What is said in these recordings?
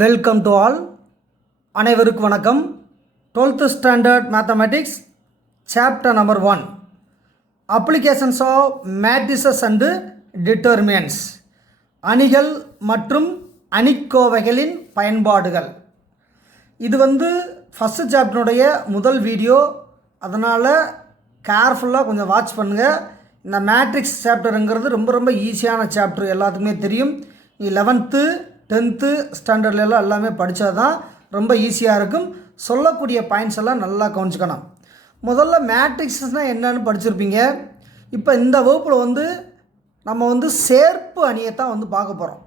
Welcome to all. அனைவருக்கும் வணக்கம். 12th standard mathematics chapter number 1 applications of matrices and determinants, அணிகள் மற்றும் அணிக்கோவைகளின் பயன்பாடுகள். இது ஃபஸ்ட்டு சாப்டருடைய முதல் வீடியோ, அதனால் கேர்ஃபுல்லாக கொஞ்சம் வாட்ச் பண்ணுங்கள். இந்த மேட்ரிக்ஸ் சாப்டருங்கிறது ரொம்ப ரொம்ப ஈஸியான சாப்டர், எல்லாத்துக்குமே தெரியும். 11th 10th ஸ்டாண்டர்ட்லாம் எல்லாமே படித்தா தான் ரொம்ப ஈஸியாக இருக்கும். சொல்லக்கூடிய பாயிண்ட்ஸ் எல்லாம் நல்லா கவனிச்சுக்கணும். முதல்ல மேட்ரிக்ஸ்னால் என்னன்னு படிச்சிருப்பீங்க. இப்போ இந்த வகுப்பில் நம்ம சேர்ப்பு அணியை தான் பார்க்க போகிறோம்.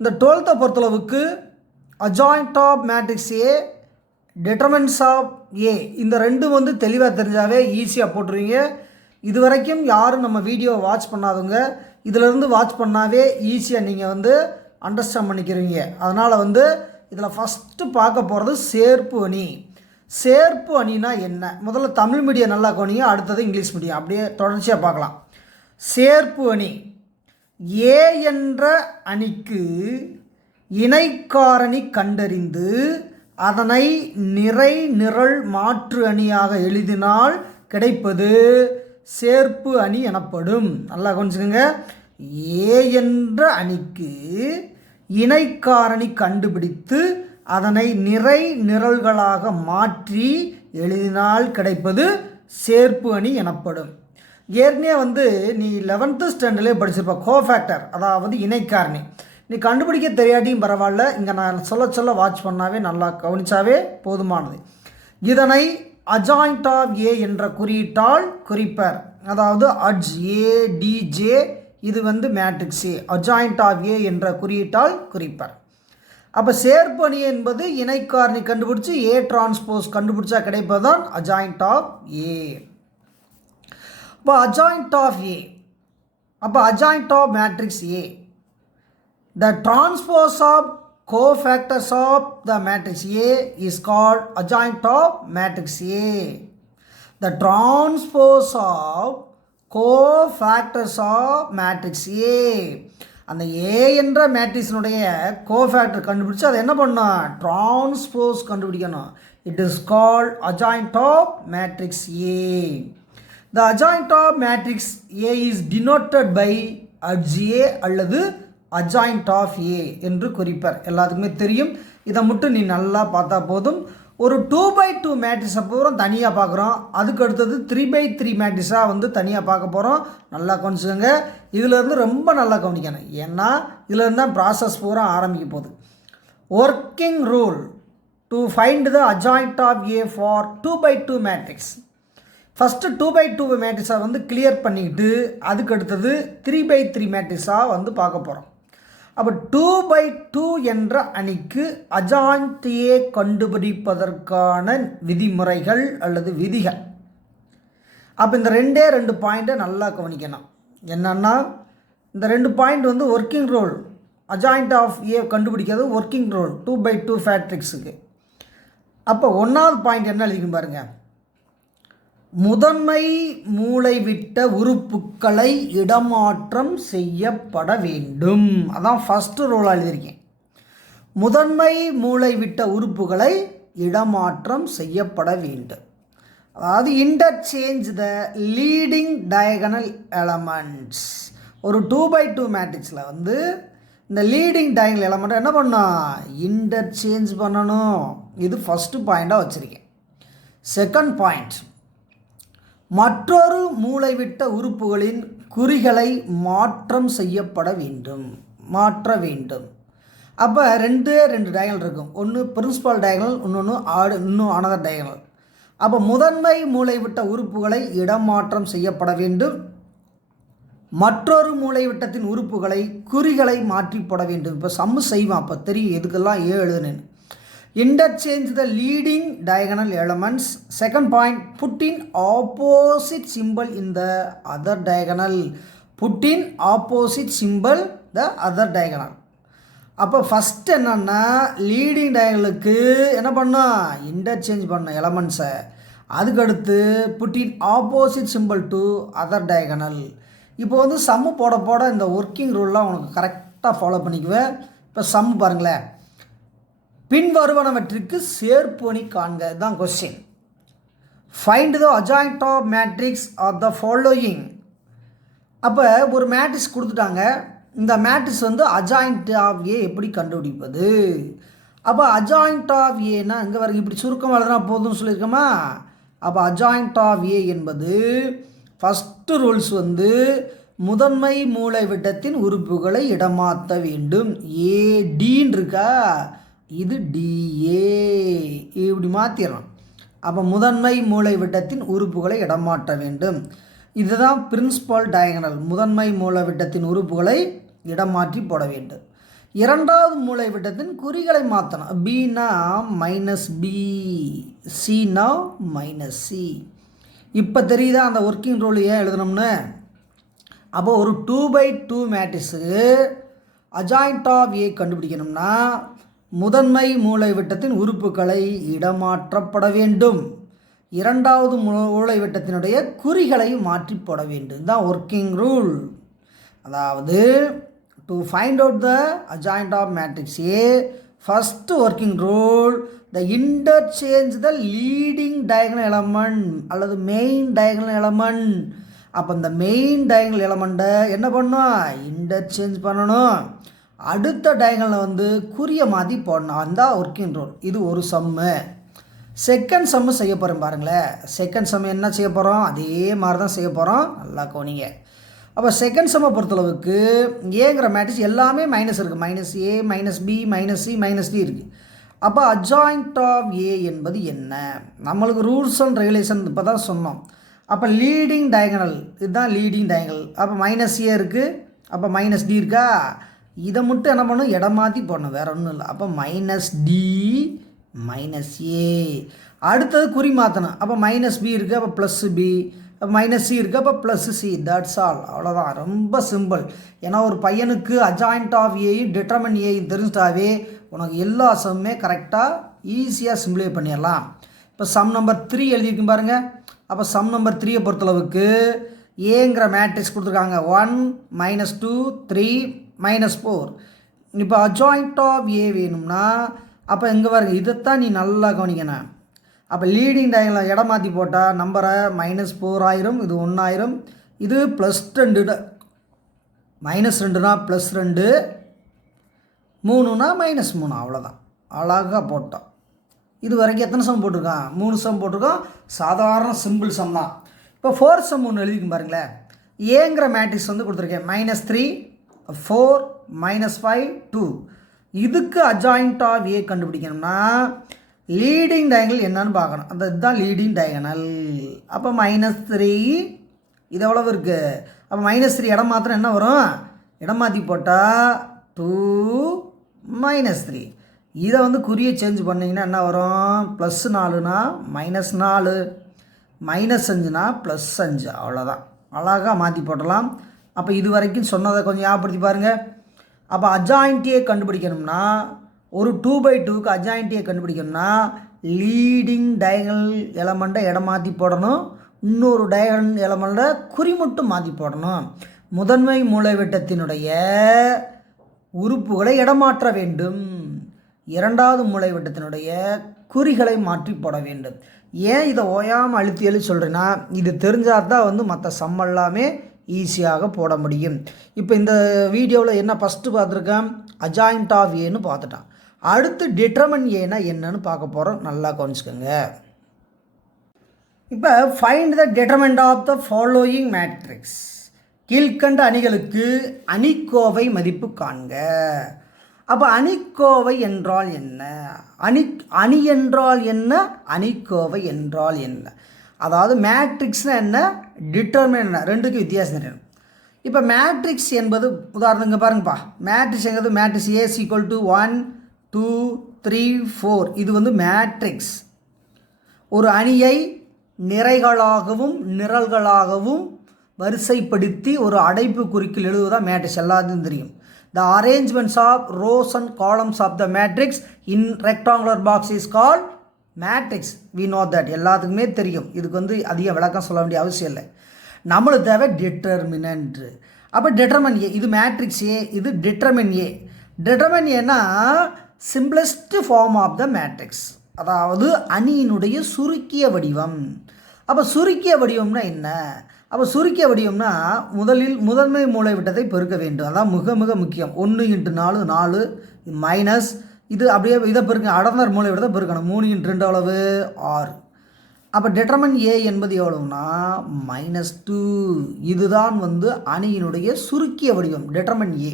இந்த 12th பொறுத்தளவுக்கு adjoint of matrix A, determinants of A, இந்த ரெண்டும் தெளிவாக தெரிஞ்சாவே ஈஸியாக போட்டுருவீங்க. இது வரைக்கும் யாரும் நம்ம வீடியோ வாட்ச் பண்ணாதவங்க இதிலேருந்து வாட்ச் பண்ணாவே ஈஸியாக நீங்கள் அண்டர்ஸ்டாண்ட் பண்ணிக்கிறீங்க. அதனால் இதில் ஃபஸ்ட்டு பார்க்க போகிறது சேர்ப்பு அணி. சேர்ப்பு அணினா என்ன? முதல்ல தமிழ் மீடியம் நல்லா கவனிங்க, அடுத்தது இங்கிலீஷ் மீடியம், அப்படியே தொடர்ச்சியாக பார்க்கலாம். சேர்ப்பு அணி ஏ என்ற அணிக்கு இணைக்காரணி கண்டறிந்து அதனை நிறை நிரல் மாற்று அணியாக எழுதினால் கிடைப்பது சேர்ப்பு அணி எனப்படும். நல்லா கவனிச்சுக்கோங்க. ஏ என்ற அணிக்கு இணைக்காரணி கண்டுபிடித்து அதனை நிறை நிரல்களாக மாற்றி எழுதினால் கிடைப்பது சேர்ப்பு அணி எனப்படும். ஏற்கனவே நீ 11th ஸ்டாண்டர்ட்லேயே படிச்சிருப்ப கோஃபேக்டர், அதாவது இணைக்காரணி. நீ கண்டுபிடிக்க தெரியாட்டியும் பரவாயில்ல, இங்கே நான் சொல்ல வாட்ச் பண்ணாவே நல்லா கவனிச்சாவே போதுமானது. இதனை அஜாயிண்ட் ஆஃப் ஏ என்ற குறியீட்டால் குறிப்பர், அதாவது அட்ஜ் ஏடிஜே, இது மேட்ரிக்ஸ் ஏ, அஜாயிண்ட் ஆஃப் ஏ என்ற குறியீட்டால் குறிப்பர். அப்போ சேர்ப்பு அணி என்பது இணைக்காரணி கண்டுபிடிச்சி ஏ டிரான்ஸ்போஸ் கண்டுபிடிச்சா கிடைப்பதுதான் அஜாயிண்ட் ஆஃப் ஏ. இப்போ அஜாயிண்ட் ஆஃப் ஏ, அப்போ adjoint of matrix A, the transpose of cofactors of the matrix A is called adjoint of matrix A. The transpose of cofactors of matrix A, அந்த A என்ற மேட்ரிக்ஸினுடைய cofactor கண்டுபிடிச்சு அதை என்ன பண்ணணும்? Transpose கண்டுபிடிக்கணும். It is called adjoint of matrix A. The adjoint of matrix A is denoted by adj A அல்லது adjoint of ஏ என்று குறிப்பர். எல்லாத்துக்குமே தெரியும். இதை மட்டும் நீ நல்லா பார்த்தா போதும். ஒரு 2x2 மேட்ரிக்ஸை பூரா தனியாக பார்க்குறோம், அதுக்கு அடுத்தது 3x3 மேட்ரிக்ஸாக தனியாக பார்க்க போகிறோம். நல்லா கவனிச்சுக்கோங்க. இதிலேருந்து ரொம்ப நல்லா கவனிக்கணும், ஏன்னா இதிலேருந்து தான் ப்ராசஸ் பூரா ஆரம்பிக்க போகுது. Working rule to find the adjoint of A for 2x2 matrix. First 2x2 மேட்ரிக்ஸாக கிளியர் பண்ணிக்கிட்டு அதுக்கு அடுத்தது 3x3 மேட்ரிக்ஸாக பார்க்க போகிறோம். அப்போ 2x2 என்ற அணிக்கு அஜாயிண்ட் ஏ கண்டுபிடிப்பதற்கான விதிமுறைகள் அல்லது விதிகள். அப்போ இந்த ரெண்டு பாயிண்ட்டை நல்லா கவனிக்கணும். என்னென்னா இந்த 2 point working rule, adjoint of A கண்டுபிடிக்கிறது ஒர்க்கிங் ரூல் 2x2 மேட்ரிக்ஸுக்கு. அப்போ 1வது பாயிண்ட் என்ன எழுதிக்கும் பாருங்கள். முதன்மை மூலைவிட்ட உறுப்புக்களை இடமாற்றம் செய்யப்பட வேண்டும். அதான் ஃபஸ்ட்டு ரூலாக எழுதியிருக்கேன். முதன்மை மூலைவிட்ட உறுப்புகளை இடமாற்றம் செய்யப்பட வேண்டும். அதாவது interchange the leading diagonal elements. ஒரு 2x2 மேட்ரிக்ஸில் இந்த லீடிங் டயகனல் எலமெண்ட்டை என்ன பண்ணணும்? இன்டர்சேஞ்ச் பண்ணணும். இது ஃபஸ்ட்டு பாயிண்டாக வச்சுருக்கேன். செகண்ட் பாயிண்ட், மற்றொரு மூலைவிட்ட உறுப்புகளின் குறிகளை மாற்றம் செய்யப்பட வேண்டும், மாற்ற வேண்டும். அப்போ ரெண்டு டயகனல் இருக்கும், ஒன்று பிரின்சிபல் டயகனல், இன்னும் அனதர் டயகனல். அப்போ முதன்மை மூலைவிட்ட உறுப்புகளை இடமாற்றம் செய்யப்பட வேண்டும், மற்றொரு மூலைவிட்டத்தின் உறுப்புகளை குறிகளை மாற்றிப்பட வேண்டும். இப்போ சம்மு செய்வோம், அப்போ தெரியும் எதுக்கெல்லாம் எழுதுனேன்னு. Interchange the leading diagonal elements. Second point, put in opposite symbol in the other diagonal. Put in opposite symbol the other diagonal. அப்போ ஃபஸ்ட் என்னன்னா லீடிங் டயகனலுக்கு என்ன பண்ணால் இன்டர்சேஞ்ச் பண்ண எலமெண்ட்ஸை, அதுக்கடுத்து put in opposite simple to other diagonal. இப்போ சம்மு போட இந்த ஒர்க்கிங் ரூல்லாம் உனக்கு கரெக்டாக ஃபாலோ பண்ணிக்குவேன். இப்போ சம் பாருங்களேன். பின்வருவனவற்றிற்கு சேர்ப்பு அணி காண்க, இதுதான் question. Find the adjoint of matrix of the following. அப்போ ஒரு மேட்ரிக்ஸ் கொடுத்துட்டாங்க. இந்த மேட்ரிக்ஸ் வந்து அட்ஜாயிண்ட் ஆஃப் ஏ எப்படி கண்டுபிடிப்பது? அப்போ அட்ஜாயிண்ட் ஆஃப் ஏன்னா இங்கே வர இப்படி சுருக்கம் எழுதுனா போதும்னு சொல்லியிருக்கோமா. அப்போ அட்ஜாயிண்ட் ஆஃப் ஏ என்பது ஃபஸ்ட்டு ரூல்ஸ் வந்து முதன்மை மூலைவிட்டத்தின் உறுப்புகளை இடமாற்ற வேண்டும். ஏடின்னு இருக்கா, இது டிஏ, இப்படி மாற்றிடலாம். அப்போ முதன்மை மூலைவிட்டத்தின் உறுப்புகளை இடமாற்ற வேண்டும். இதுதான் பிரின்சிபல் டயகனல். முதன்மை மூலைவிட்டத்தின் உறுப்புகளை இடமாற்றி போட வேண்டும். இரண்டாவது மூலைவிட்டத்தின் குறிகளை மாற்றணும். பின்னா மைனஸ் பி, சின்னா மைனஸ் சி. இப்போ தெரியுதா அந்த ஒர்க்கிங் ரூல் ஏன் எழுதணும்னு? அப்போ ஒரு 2/2 மேட்ரிக்ஸுக்கு அட்ஜாயிண்ட் ஆஃப் ஏ கண்டுபிடிக்கணும்னா முதன்மை மூலைவிட்டத்தின் உறுப்புகளை இடமாற்றப்பட வேண்டும். இரண்டாவது மூலைவிட்டத்தினுடைய குறிகளை மாற்றி போட வேண்டும். இதுதான் ஒர்க்கிங் ரூல். அதாவது to find out the adjoint of matrix A, first working rule, the interchange the leading diagonal element அல்லது மெயின் டயகனல் எலமெண்ட். அப்போ இந்த மெயின் டயகனல் எலமெண்ட்டை என்ன பண்ணணும்? இன்டர்சேஞ்ச் பண்ணணும். அடுத்த டயகனலில் வந்து குறியை மாற்றி போடணும். அதுதான் ஒர்க்கிங் ரூல். இது ஒரு சம்மு. செகண்ட் சம்மு செய்ய போகிறோம் பாருங்களேன். செகண்ட் சம்மு என்ன செய்ய போகிறோம்? அதே மாதிரி தான் செய்ய போகிறோம். நல்லா கவனிங்க. அப்போ செகண்ட் சம்மை பொறுத்தளவுக்கு ஏங்கிற மேட்ரிக்ஸ் எல்லாமே மைனஸ் இருக்குது. Minus A, minus B, minus C, minus D இருக்குது. அப்போ அட்ஜாயிண்ட் ஆஃப் ஏ என்பது என்ன? நம்மளுக்கு ரூல்ஸ் அண்ட் ரெகுலேஷன் இப்போ தான் சொன்னோம். அப்போ லீடிங் டயகனல், இதுதான் லீடிங் டயகனல். அப்போ மைனஸ் ஏ இருக்குது, அப்போ மைனஸ் டி இருக்கா. இதை மட்டும் என்ன பண்ணணும்? இடம் மாற்றி போடணும், வேறு ஒன்றும் இல்லை. அப்போ மைனஸ் டி மைனஸ் ஏ. அடுத்தது குறி மாற்றணும். அப்போ மைனஸ் பி இருக்குது, அப்போ ப்ளஸ் பி. அப்போ மைனஸ் சி இருக்குது, அப்போ ப்ளஸ் சி. That's all. அவ்வளோதான், ரொம்ப சிம்பிள். ஏன்னா ஒரு பையனுக்கு அட்ஜாயிண்ட் ஆஃப் ஏயும் டிட்டர்மின் ஏயும் தெரிஞ்சிட்டாவே உனக்கு எல்லா சம்மே கரெக்டாக ஈஸியாக சிம்பிளை பண்ணிடலாம். இப்போ சம் நம்பர் 3 எழுதியிருக்கும் பாருங்கள். அப்போ சம் நம்பர் 3 பொறுத்தளவுக்கு ஏங்கிற மேட்ரிக்ஸ் கொடுத்துருக்காங்க. 1 -2 3 -4. இப்போ அட்ஜாயிண்ட் ஆஃப் ஏ வேணும்னா அப்போ எங்கே பாருங்க, இதைத்தான் நீ நல்லா கவனிக்கணும். அப்போ லீடிங் டயகனல் இடம் மாற்றி போட்டால் நம்பரை -4 ஆயிரும், இது 1 ஆயிரும், இது +2, -2னா +2, 3னா -3, அவ்வளோதான். அழகாக போட்டோம். இது வரைக்கும் எத்தனை சம் போட்டிருக்கான்? 3 சம் போட்டிருக்கோம். சாதாரண சிம்பிள் சம் தான். இப்போ 4th சம் ஒன்று எழுதிக்கும் பாருங்களேன். ஏங்கிற மேட்ரிக்ஸ் வந்து கொடுத்துருக்கேன். -3 4 -5 2. இதுக்கு அட்ஜாயிண்ட் ஆஃப் ஏ கண்டுபிடிக்கணும்னா லீடிங் டயகனல் என்னன்னு பார்க்கணும். அந்த இதுதான் லீடிங் டயகனல். அப்போ -3 இது எவ்வளவு இருக்குது? அப்போ -3 இடம் மாத்திரம் என்ன வரும்? இடம் மாற்றி போட்டால் 2 -3. இதை வந்து குறியை சேஞ்ச் பண்ணிங்கன்னா என்ன வரும்? +4னா -4, -5னா +5, அவ்வளோதான். அழகாக மாற்றி போட்டலாம். அப்போ இது வரைக்கும் சொன்னதை கொஞ்சம் ஞாபகப்படுத்தி பாருங்கள். அப்போ அட்ஜாயிண்ட்டியை கண்டுபிடிக்கணும்னா ஒரு 2/2க்கு அட்ஜாயிண்ட்டியை கண்டுபிடிக்கணும்னா லீடிங் டயகனல் எலமெண்ட்டை இடம் மாற்றி போடணும். இன்னொரு டயகனல் எலமெண்ட்டை குறி மட்டும் மாற்றி போடணும். முதன்மை மூலைவிட்டத்தினுடைய உறுப்புகளை இடமாற்ற வேண்டும். இரண்டாவது மூலைவிட்டத்தினுடைய குறிகளை மாற்றி போட வேண்டும். ஏன் இதை ஓயாமல் அழுத்தி எழுதி சொல்கிறேன்னா, இது தெரிஞ்சால் தான் வந்து மற்ற சம் எல்லாமே ஈஸியாக போட முடியும். இப்போ இந்த வீடியோவில் என்ன ஃபஸ்ட்டு பார்த்துருக்கேன்? அட்ஜாயிண்ட் ஆஃப் ஏன்னு பார்த்துட்டான். அடுத்து டிட்டர்மின் ஏன்னா என்னன்னு பார்க்க போகிறோம். நல்லா கவனிச்சுக்கோங்க. இப்போ find the determinant of the following matrix. கீழ்கண்ட அணிகளுக்கு அணிக்கோவை மதிப்பு காண்க. அப்போ அணிக்கோவை என்றால் என்ன? அணி என்றால் என்ன? அணிக்கோவை என்றால் என்ன? அதாவது மேட்ரிக்ஸ்னால் என்ன, டிட்டர்மினன்ட் என்ன, ரெண்டுக்கும் வித்தியாசம் தெரியும். இப்போ மேட்ரிக்ஸ் என்பது உதாரணங்க பாருங்கப்பா. மேட்ரிக்ஸ் எங்கிறது? Matrix A = 1 2 3 4. இது வந்து மேட்ரிக்ஸ். ஒரு அணியை நிறைகளாகவும் நிரல்களாகவும் வரிசைப்படுத்தி ஒரு அடைப்பு குறிக்கில் எழுதுவதான் மேட்ரிக்ஸ். எல்லாத்துக்கும் தெரியும். The arrangements of rows and columns of the matrix in rectangular box is called matrix. We know that. எல்லாத்துக்குமே தெரியும். இதுக்கு வந்து அதிக விளக்கம் சொல்ல வேண்டிய அவசியம் இல்லை. நம்மளுக்கு தேவை டிட்டர்மினன்ட். அப்போ டிட்டர்மின் ஏ, இது மேட்ரிக்ஸ் ஏ, இது டிட்டர்மின் ஏ. டிட்டர்மின் ஏன்னா simplest form of the matrix, அதாவது அணியினுடைய சுருக்கிய வடிவம். அப்போ சுருக்கிய வடிவம்னா என்ன? அப்போ சுருக்கிய வடிவம்னா முதலில் முதன்மை மூலை விட்டத்தை பெருக்க வேண்டும். அதான் மிக மிக முக்கியம். 1 × 4 4 மைனஸ் இது அப்படியே இதை பெருக்க அடர்ந்தார் மூலை விட்டத்தை பெருக்கணும். 3 × 2 எவ்வளவு 6. அப்போ டெட்டர்மன் ஏ என்பது எவ்வளவுனா -2. இதுதான் வந்து அணியினுடைய சுருக்கிய வடிவம் டெட்டர்மன் ஏ.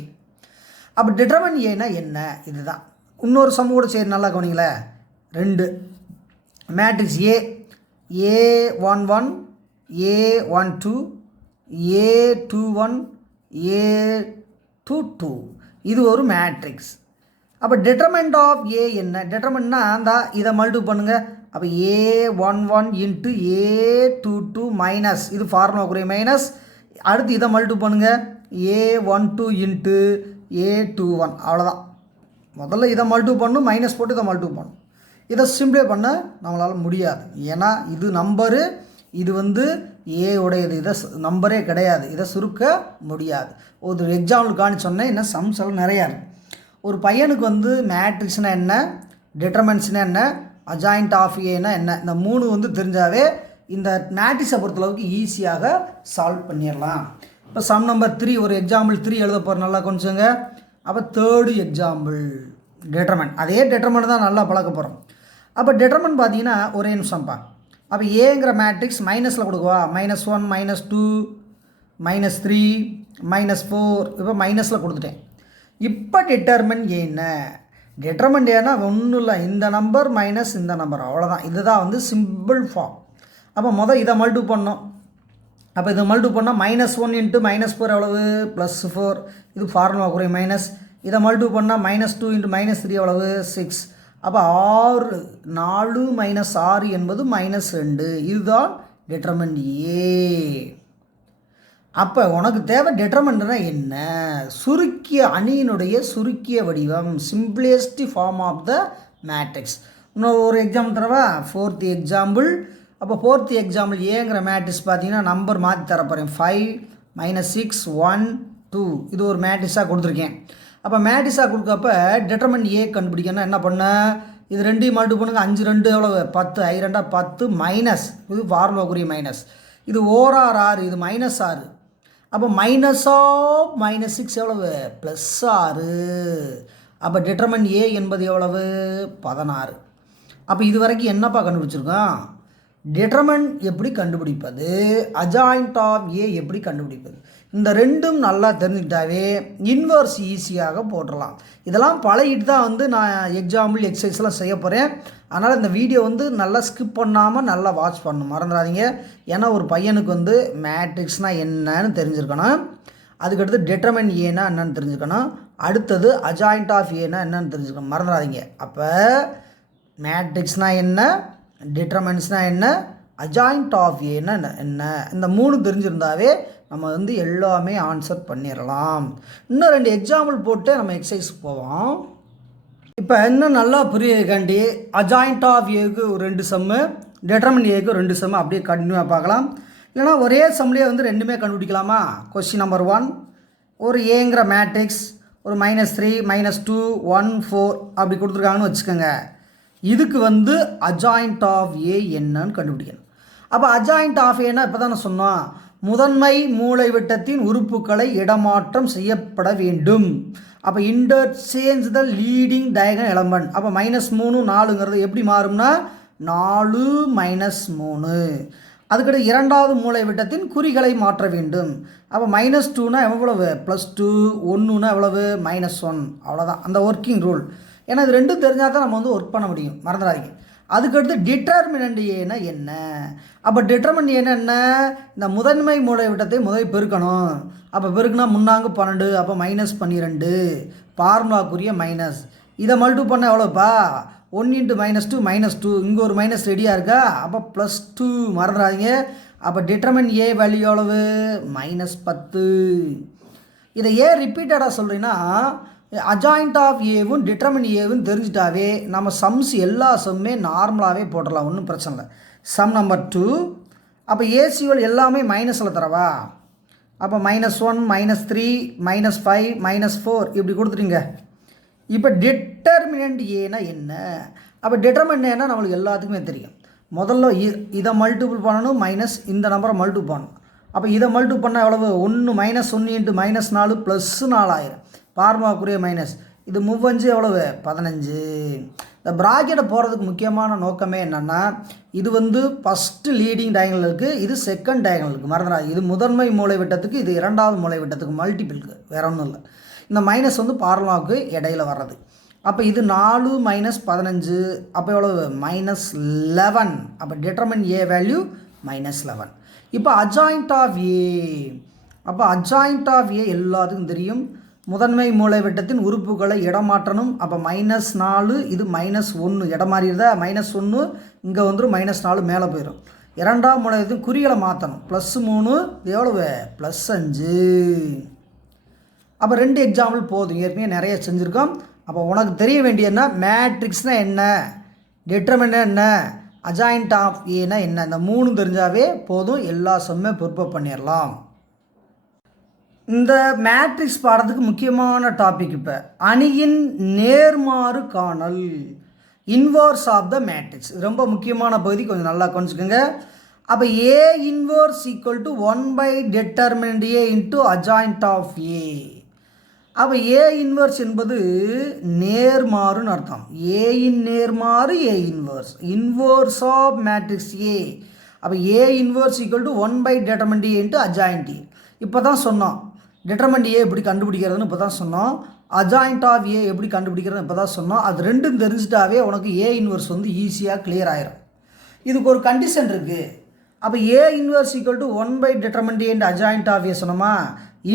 அப்போ டெட்டர்மன் ஏனா என்ன? இதுதான். இன்னொரு சம் கூட சரி நல்லா கவனிங்களேன். 2 matrix A11 A12 A21 A22 இது ஒரு மேட்ரிக்ஸ். அப்போ டெட்டர்மெண்ட் ஆஃப் ஏ என்ன? டெட்டர்மெண்ட்னா அந்த இதை மல்டிபிள் பண்ணுங்கள். அப்போ A11 × A22 மைனஸ் இது ஃபார்முலாக்குரிய மைனஸ். அடுத்து இதை மல்டிபிள் பண்ணுங்கள். A12 × A21 அவ்வளோதான். முதல்ல இதை மல்டிபிள் பண்ணணும், மைனஸ் போட்டு இதை மல்டிபிள் பண்ணணும். இதை சிம்பிளை பண்ண நம்மளால் முடியாது. ஏன்னா இது நம்பரு, இது வந்து ஏ உடையது, இதை நம்பரே கிடையாது, இதை சுருக்க முடியாது. ஒரு எக்ஸாம்பிள் காணி சொன்னேன். இன்னும் சம்ஸ் எல்லாம் நிறையா இருக்குது. ஒரு பையனுக்கு வந்து மேட்ரிக்ஸ்னால் என்ன, டிட்டர்மென்ட்ஸ்னால் என்ன, அஜாயிண்ட் ஆஃப் ஏன்னா என்ன, இந்த 3 வந்து தெரிஞ்சாவே இந்த மேட்ரிக்ஸை பொறுத்தளவுக்கு ஈஸியாக சால்வ் பண்ணிடலாம். இப்போ சம் நம்பர் 3 ஒரு எக்ஸாம்பிள் 3 எழுத போகிற நல்லா கொஞ்சங்க. அப்போ 3rd எக்ஸாம்பிள் டெட்டர்மெண்ட், அதே டெட்டர்மெண்ட் தான் நல்லா பழக்க போகிறோம். அப்போ டெட்டர்மெண்ட் பார்த்தீங்கன்னா ஒரே நிமிஷம்ப்பா. அப்போ ஏங்கிற மேட்ரிக்ஸ் மைனஸில் கொடுக்குவா. -1 -2 -3 -4 இப்போ மைனஸில் கொடுத்துட்டேன். இப்போ டிட்டர்மெண்ட் என்ன? டிட்டர்மெண்ட் ஏன்னா ஒன்றும் இல்லை, இந்த நம்பர் மைனஸ் இந்த நம்பர், அவ்வளோதான். இதுதான் வந்து சிம்பிள் ஃபார்ம். அப்போ இதை மல்டிபிள் பண்ணோம். அப்போ இதை மல்டிபிள் பண்ணால் -1 × -4 எவ்வளவு +4, இது ஃபார்முலாக்குரிய மைனஸ். இதை மல்டிபிள் பண்ணால் -2 × -3 எவ்வளவு 6. அப்போ 6 4 - 6 என்பது -2. இதுதான் டிட்டர்மெண்ட் ஏ. அப்போ உனக்கு தேவை டிட்டர்மெண்ட்னா என்ன? சுருக்கிய அணியினுடைய சுருக்கிய வடிவம், simplest form of the matrix. இன்னும் ஒரு எக்ஸாம்பிள் தரவா, 4th எக்ஸாம்பிள். அப்போ 4th எக்ஸாம்பிள் ஏங்கிற மேட்ரிக்ஸ் பார்த்தீங்கன்னா நம்பர் மாற்றி தரப்போகிறேன். 5 -6 1 2 இது ஒரு மேட்ரிக்ஸாக கொடுத்துருக்கேன். அப்போ மேட்ரிக்ஸாக கொடுக்கப்ப டிட்டர்மெண்ட் ஏ கண்டுபிடிக்கணும்னா என்ன பண்ண? இது 2 மல்டிபிள் பண்ணுங்க. 5 2 எவ்வளவு 10, I 2 10 மைனஸ் இது ஃபார்முலாக்குரிய மைனஸ். இது ஓரார் 6, இது -6. அப்போ -6 எவ்வளவு +6. அப்போ டிட்டர்மெண்ட் ஏ என்பது எவ்வளவு 16. அப்போ இது வரைக்கும் என்னப்பா கண்டுபிடிச்சிருக்கோம்? டிட்டர்மெண்ட் எப்படி கண்டுபிடிப்பது, அஜாயிண்ட் ஆஃப் ஏ எப்படி கண்டுபிடிப்பது, இந்த ரெண்டும் நல்லா தெரிஞ்சுக்கிட்டாவே இன்வர்ஸ் ஈஸியாக போட்டுடலாம். இதெல்லாம் பழகிட்டு தான் வந்து நான் எக்ஸாம்பிள் எக்ஸசைஸ்லாம் செய்ய போகிறேன். அதனால் இந்த வீடியோ வந்து நல்லா ஸ்கிப் பண்ணாமல் நல்லா வாட்ச் பண்ணணும், மறந்துடாதீங்க. ஏன்னா ஒரு பையனுக்கு வந்து மேட்ரிக்ஸ்னால் என்னன்னு தெரிஞ்சிருக்கணும், அதுக்கடுத்து டிட்டர்மெண்ட் ஏன்னா என்னன்னு தெரிஞ்சுக்கணும், அடுத்தது அஜாயிண்ட் ஆஃப் ஏன்னா என்னன்னு தெரிஞ்சுக்கணும், மறந்துடாதீங்க. அப்போ மேட்ரிக்ஸ்னால் என்ன, டிட்டர்மெண்ட்ஸ்னால் என்ன, அஜாயிண்ட் ஆஃப் ஏன்னா என்ன, இந்த 3 தெரிஞ்சிருந்தாவே நம்ம வந்து எல்லாமே ஆன்சர் பண்ணிடலாம். இன்னும் 2 எக்ஸாம்பிள் போட்டு நம்ம எக்ஸசைஸ்க்கு போவோம். இப்போ இன்னும் நல்லா புரியுதுக்காண்டி அஜாயிண்ட் ஆஃப் ஏக்கு ஒரு 2 சம்மு, டிட்டர்மெண்ட் ஏக்கு 2 சம்மு அப்படியே கண்டினியூவாக பார்க்கலாம். இல்லைனா ஒரே சம்லேயே வந்து 2மே கண்டுபிடிக்கலாமா? கொஸ்டின் நம்பர் 1, ஒரு ஏங்கிற மேட்ரிக்ஸ் ஒரு -3 -2 1 4 அப்படி கொடுத்துருக்காங்கன்னு வச்சுக்கோங்க. இதுக்கு வந்து அஜாயிண்ட் ஆஃப் ஏ என்னன்னு கண்டுபிடிக்கணும். அப்போ அஜாயிண்ட் ஆஃப் ஏன்னா இப்போ தானே சொன்னோம், முதன்மை மூலைவிட்டத்தின் உறுப்புகளை இடமாற்றம் செய்யப்பட வேண்டும். அப்போ interchange the leading diagonal element. அப்போ -3 4ங்கிறது எப்படி மாறும்னா 4 - 3. அதுக்கடுத்து இரண்டாவது மூலைவிட்டத்தின் குறிகளை மாற்ற வேண்டும். அப்போ -2னா எவ்வளவு +2, 1னா எவ்வளவு -1, அவ்வளோதான் அந்த ஒர்க்கிங் ரூல். ஏன்னா இது 2 தெரிஞ்சால் தான் நம்ம வந்து ஒர்க் பண்ண முடியும், மறந்துடாதீங்க. அதுக்கடுத்து டிட்டர்மினண்ட் ஏன்னா என்ன? அப்போ டிட்டர்மினண்ட் ஏன்னா என்ன? இந்த முதன்மை மூலைவிட்டத்தை முதலில் பெருக்கணும். அப்போ பெருக்குனா முன்னாங்க 12, அப்போ -12 ஃபார்முலாக்குரிய மைனஸ். இதை மல்டிபிள் பண்ண எவ்வளோப்பா 1 × -2 இங்கே ஒரு மைனஸ் ரெடியாக இருக்கா, அப்போ +2 மறந்துடாதீங்க. அப்போ டிட்டர்மினண்ட் ஏ வேல்யூ எவ்வளவு -10. இதை ஏன் ரிப்பீட்டடாக சொல்கிறீங்கன்னா, அஜாயிண்ட் ஆஃப் ஏவும் டிட்டர்மினண்ட் ஏவும் தெரிஞ்சிட்டாவே நம்ம சம்ஸ் எல்லா சம்மே நார்மலாகவே போட்டுடலாம், ஒன்றும் பிரச்சனை இல்லை. Sum number 2. அப்போ ஏசிவல் எல்லாமே மைனஸில் தரவா. அப்போ -1 -3 -5 -4 இப்படி கொடுத்துட்டீங்க. இப்போ டிட்டர்மினண்ட் ஏன்னா என்ன? அப்போ டிட்டர்மினண்ட் ஏன்னா நம்மளுக்கு எல்லாத்துக்குமே தெரியும். முதல்ல இதை மல்டிபிள் பண்ணணும், மைனஸ் இந்த நம்பரை மல்டிபிள் பண்ணணும். அப்போ இதை மல்டிபிள் பண்ணால் எவ்வளவு? 1 -1 × -4 + 4000. ஃபார்முலாக்குரிய மைனஸ் இது 35 எவ்வளவு? 15. இந்த ப்ராக்கெட்டை போகிறதுக்கு முக்கியமான நோக்கமே என்னென்னா, இது வந்து ஃபஸ்ட்டு லீடிங் டயகனலுக்கு, இது செகண்ட் டயகனலுக்கு. மறந்துடாது, இது முதன்மை மூலைவிட்டத்துக்கு, இது இரண்டாவது மூலைவிட்டத்துக்கு, மல்டிபிளுக்கு, வேற ஒன்றும் இல்லை. இந்த மைனஸ் வந்து ஃபார்முலாவுக்கு இடையில வர்றது. அப்போ இது 4 - 15 அப்போ எவ்வளவு? -11. அப்போ டிட்டர்மின் ஏ வேல்யூ -11. இப்போ அட்ஜாயிண்ட் ஆஃப் ஏ. அப்போ அட்ஜாயிண்ட் ஆஃப் ஏ எல்லாத்துக்கும் தெரியும். முதன்மை மூலைவிட்டத்தின் உறுப்புகளை இடமாற்றணும். அப்போ -4 இது -1 இடம் மாறிடுதா? -1 இங்கே வந்துடும், -4 மேலே போயிடும். இரண்டாம் மூலைவிட்டத்தின் குறிகளை மாற்றணும். +3 இது எவ்வளவு? +5. அப்போ 2 எக்ஸாம்பிள் போதும், ஏற்கனவே நிறைய செஞ்சுருக்கோம். அப்போ உனக்கு தெரிய வேண்டியதுன்னா மேட்ரிக்ஸ்னால் என்ன, டிட்டர்மினன்ட் என்ன, அட்ஜாயிண்ட் ஆஃப் ஏனா என்ன, இந்த 3 தெரிஞ்சாவே போதும், எல்லா சம்மே ப்ரிப்பேர் பண்ணிடலாம். இந்த மேட்ரிக்ஸ் பாடத்துக்கு முக்கியமான டாபிக் இப்போ அணியின் நேர்மாறு காணல், இன்வர்ஸ் ஆஃப் த மேட்ரிக்ஸ். ரொம்ப முக்கியமான பகுதி, கொஞ்சம் நல்லா கொஞ்சிக்கோங்க. அப்போ A inverse = 1/det A × adjoint of A. அப்போ ஏ இன்வர்ஸ் என்பது நேர்மாறுன்னு அர்த்தம். ஏயின் நேர்மாறு A inverse, inverse of matrix A. அப்போ A inverse = 1/det A × adjoint A. இப்போ தான் சொன்னோம் டிட்டர்மினன்ட் ஏ எப்படி கண்டுபிடிக்கிறதுன்னு, இப்போ தான் சொன்னோம். அட்ஜாயிண்ட் ஆஃப் ஏ எப்படி கண்டுபிடிக்கிறதுன்னு இப்போ தான் சொன்னோம். அது ரெண்டும் தெரிஞ்சிட்டாவே உனக்கு ஏ இன்வர்ஸ் வந்து ஈஸியாக கிளியர் ஆயிரும். இதுக்கு ஒரு கண்டிஷன் இருக்குது. அப்போ A inverse = 1/det A × adjoint of A சொன்னோமா,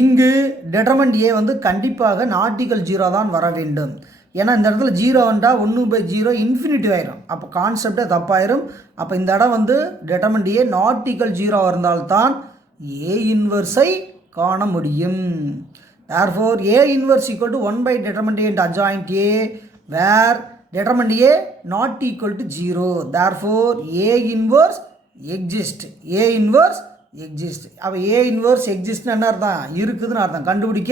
இங்கு டிட்டர்மினன்ட் ஏ வந்து கண்டிப்பாக ≠0 தான் வர வேண்டும். ஏன்னா இந்த இடத்துல 0 வந்தால் 1/0 இன்ஃபினிட்டி ஆயிரும். அப்போ கான்செப்டே தப்பாயிரும். அப்போ இந்த இடம் வந்து டிட்டர்மினன்ட் ஏ ≠0 இருந்தால்தான் ஏ இன்வர்ஸை காண முடியும். therefore A inverse = 1/det A × adjoint A where determinant A ≠0. therefore A inverse exist. A inverse exist. அப்போ ஏ இன்வர்ஸ் எக்ஸிஸ்ட்னு என்ன அர்த்தம்? இருக்குதுன்னு அர்த்தம், கண்டுபிடிக்க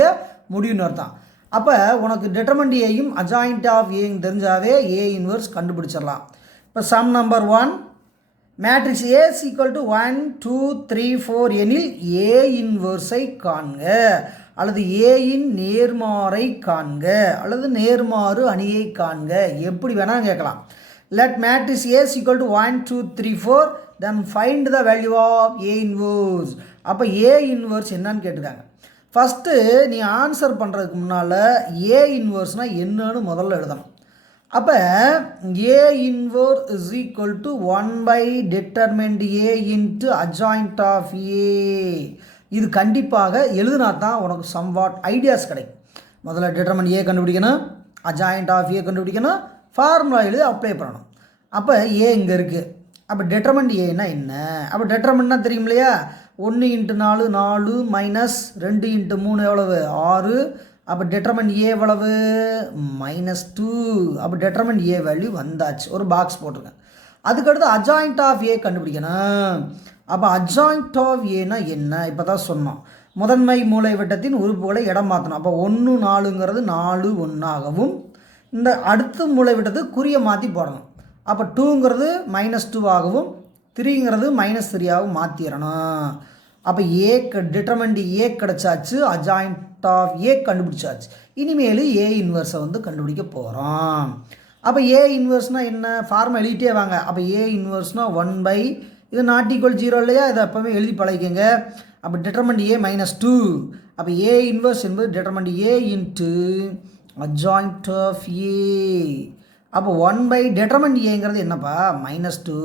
முடியும்னு அர்த்தம். அப்போ உனக்கு டிட்டர்மினன்ட் ஏயும் அட்ஜாயிண்ட் ஆஃப் ஏயும் தெரிஞ்சாவே ஏ இன்வர்ஸ் கண்டுபிடிச்சிடலாம். இப்போ சம் நம்பர் 1, மேட்ரிக்ஸ் ஏ = 1 2 3 4 எனில் ஏ இன்வர்ஸை காண்க, அல்லது ஏயின் நேர்மாறை காண்க, அல்லது நேர்மாறு அணியை காண்க, எப்படி வேணால் கேட்கலாம். let matrix A = 1 2 3 4 then find the value of A inverse. அப்போ A inverse என்னன்னு கேட்டுருக்காங்க. ஃபஸ்ட்டு நீ ஆன்சர் பண்ணுறதுக்கு முன்னால் A inverseனால் என்னன்னு முதல்ல எழுதணும். அப்போ A inverse = 1/det A × adjoint of ஏ. இது கண்டிப்பாக எழுதுனா தான் உனக்கு சம்வாட் ஐடியாஸ் கிடைக்கும். முதல்ல டிட்டர்மினன்ட் ஏ கண்டுபிடிக்கணும், அட்ஜாயிண்ட் ஆஃப் ஏ கண்டுபிடிக்கணும், ஃபார்முலா எழுதி அப்ளை பண்ணணும். அப்போ ஏ இங்கே இருக்குது. அப்போ டிட்டர்மினன்ட் ஏன்னா என்ன? அப்போ டிட்டர்மினன்ட்னா தெரியும் இல்லையா? 1 × 4 4 -2 × 3 எவ்வளவு? 6. அப்போ டிட்டர்மினன்ட் ஏ எவ்வளவு? -2. அப்போ டிட்டர்மினன்ட் ஏ வேல்யூ வந்தாச்சு, ஒரு பாக்ஸ் போட்டிருக்கேன். அதுக்கடுத்து அட்ஜாயிண்ட் ஆஃப் ஏ கண்டுபிடிக்கணும். அப்போ அட்ஜாயிண்ட் ஆஃப் ஏனா என்ன? இப்போ தான் சொன்னோம், முதன்மை மூலைவிட்டத்தின் உறுப்புகளை இடம் மாற்றணும். அப்போ 1 4ங்கிறது 4 1ஆகவும், இந்த அடுத்த மூலைவிட்டத்துக்கு குறியை மாற்றி போடணும். அப்போ 2ங்கிறது -2 ஆகவும், 3ங்கிறது -3ஆகவும் மாற்றிடணும். அப்போ ஏ டிட்டர்மினன்ட் ஏ கிடச்சாச்சு, அட்ஜாயிண்ட் ஆஃப் ஏ கண்டுபிடிச்சாச்சு. இனிமேல் ஏ இன்வர்ஸை வந்து கண்டுபிடிக்க போகிறோம். அப்போ ஏ இன்வர்ஸ்னால் என்ன? ஃபார்முலா எழுதிட்டே வாங்க. அப்போ ஏ இன்வர்ஸ்னால் 1/ இது ≠0 இல்லையா, இதை எப்போவுமே எழுதி பழகிக்கங்க. அப்போ டிட்டர்மினன்ட் ஏ -2. அப்போ ஏ இன்வர்ஸ் என்பது determinant A × adjoint of A. அப்போ 1/det ஏங்கிறது என்னப்பா? -2.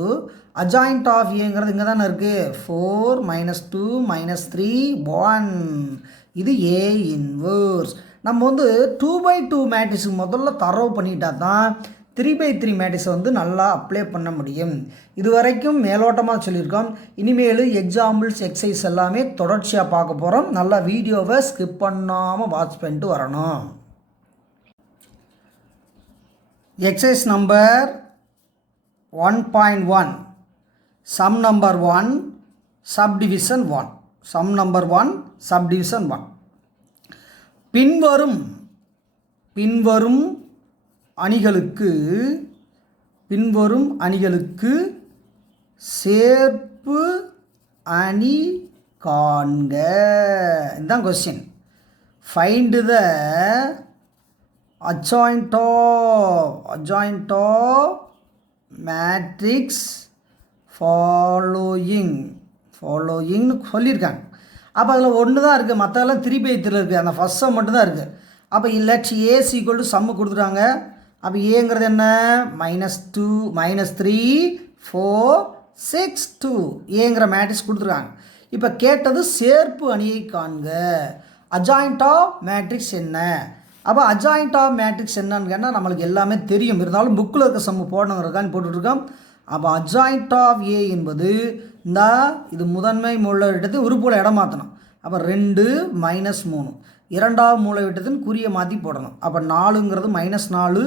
அட்ஜாயிண்ட் ஆஃப் ஏங்கிறது இங்கே தானே இருக்குது, 4 -2 -3 1. இது ஏ இன்வர்ஸ். நம்ம வந்து 2/2 மேட்ரிக்ஸுக்கு முதல்ல தரவு பண்ணிட்டா தான் 3/3 மேட்ரிக்ஸை வந்து நல்லா அப்ளை பண்ண முடியும். இது வரைக்கும் மேலோட்டமாக சொல்லியிருக்கோம். இனிமேல் எக்ஸாம்பிள்ஸ் எக்ஸசைஸ் எல்லாமே தொடர்ச்சியாக பார்க்க போகிறோம். நல்லா வீடியோவை ஸ்கிப் பண்ணாமல் வாட்ச் பண்ணிட்டு வரணும். Exercise number 1.1, sum number 1, subdivision 1. Sum number 1, subdivision 1. பின்வரும் அணிகளுக்கு பின்வரும் அணிகளுக்கு சேர்ப்பு அணி காண்க. இதுதான் question. Find the adjoint of matrix ஃபாலோயிங்னு சொல்லியிருக்காங்க. அப்போ அதில் ஒன்று தான் இருக்குது, மற்றதெல்லாம் 3/3 இருக்குது. அந்த ஃபஸ்ட் சம் மட்டும் தான் இருக்குது. அப்போ லெட் ஏ ஈக்குவல் டு சம்மு கொடுத்துட்டாங்க. அப்போ ஏங்கிறது என்ன? -2 -3 4 6 2 ஏங்கிற மேட்ரிக்ஸ் கொடுத்துருக்காங்க. இப்போ கேட்டது சேர்ப்பு அணியை காண்க. adjoint of மேட்ரிக்ஸ் என்ன? அப்போ adjoint of மேட்ரிக்ஸ் என்னன்னு கேட்டால் நம்மளுக்கு எல்லாமே தெரியும், இருந்தாலும் புக்கில் இருக்க சம்மு போடணுங்கிறதுக்கான்னு போட்டுட்ருக்கோம். அப்போ adjoint of A என்பது இந்த இது முதன்மை மூலவிட்டத்தை உறுப்புகளை இடம் மாற்றணும். அப்போ 2 -3 இரண்டாவது மூலவிட்டத்தின் குறியை மாற்றி போடணும். அப்போ 4ங்கிறது -4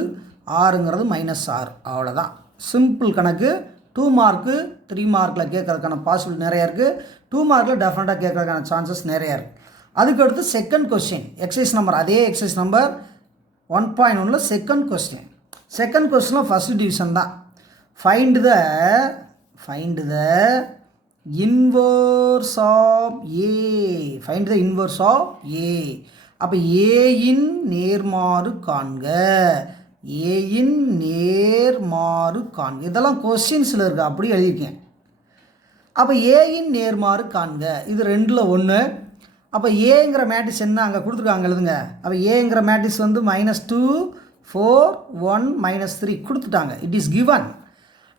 6ங்கிறது -6. அவ்வளோதான், சிம்பிள் கணக்கு. 2 மார்க்கு 3 மார்க்கில் கேட்கறதுக்கான பாசிபிள் நிறையா இருக்குது. 2 மார்க்கில் டெஃபினட்டாக கேட்கறதுக்கான சான்சஸ் நிறையா இருக்குது. அதுக்கடுத்து செகண்ட் கொஸ்டின், எக்ஸசைஸ் நம்பர் அதே exercise number 1.1 second question. Second கொஸ்டினில் ஃபஸ்ட் டிவிஷன் தான். Find the inverse of A. Find the inverse of A. அப்போ ஏயின் நேர்மாறு காண்க. ஏயின் நேர்மாறு காண்க. இதெல்லாம் கொஸ்டின்ஸில் இருக்குது, அப்படி எழுதியிருக்கேன். அப்போ ஏயின் நேர்மாறு காண்க, இது 2ல் 1. அப்போ ஏங்கிற மேட்ரிக்ஸ் என்ன அங்கே கொடுத்துருக்காங்க, எழுதுங்க. அப்போ ஏங்கிற மேட்ரிக்ஸ் வந்து -2 4 1 -3 கொடுத்துட்டாங்க. It is given.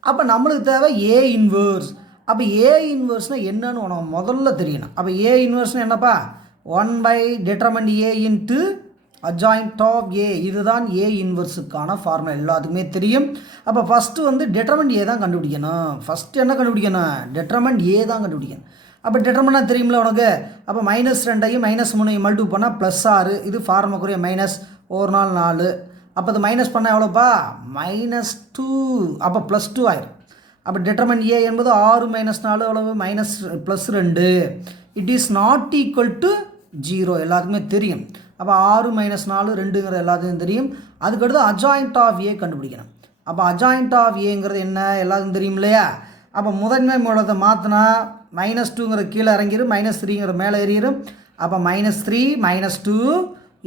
அப்போ நம்மளுக்கு தேவை ஏ இன்வர்ஸ். அப்போ ஏ இன்வர்ஸ்னால் என்னன்னு உனக்கு முதல்ல தெரியணும். அப்போ ஏ இன்வர்ஸ்னால் என்னப்பா? 1/determinant A into adjoint of A. இதுதான் ஏ இன்வர்ஸுக்கான ஃபார்முலா, எல்லாத்துக்குமே தெரியும். அப்போ ஃபஸ்ட்டு வந்து determinant A தான் கண்டுபிடிக்கணும். ஃபஸ்ட்டு என்ன கண்டுபிடிக்கணும்? determinant A தான் கண்டுபிடிக்கணும். அப்போ determinant தெரியுமில்ல உனக்கு. அப்போ -2ஐயும் -3ஐயும் மல்டிபிள் பண்ணால் +6. இது ஃபார்முக்குரிய மைனஸ் 1 நாள் 4. அப்போ அது மைனஸ் பண்ணால் எவ்வளோப்பா? -2. அப்போ +2 ஆயிடும். அப்போ determinant A என்பது 6 -4 எவ்வளவு? -+2. It is not equal to 0, எல்லாத்துக்குமே தெரியும். அப்போ 6 -4 2ங்கிறது எல்லாத்துக்கும் தெரியும். அதுக்கடுத்து adjoint of A கண்டுபிடிக்கணும். அப்போ adjoint of Aங்கிறது என்ன எல்லாத்துக்கும் தெரியும் இல்லையா? அப்போ முதன்மை மூலத்தை மாற்றினா -2ங்கிற கீழே இறங்கிடும், -3ங்கிற மேலே ஏறிடும். அப்போ -3 -2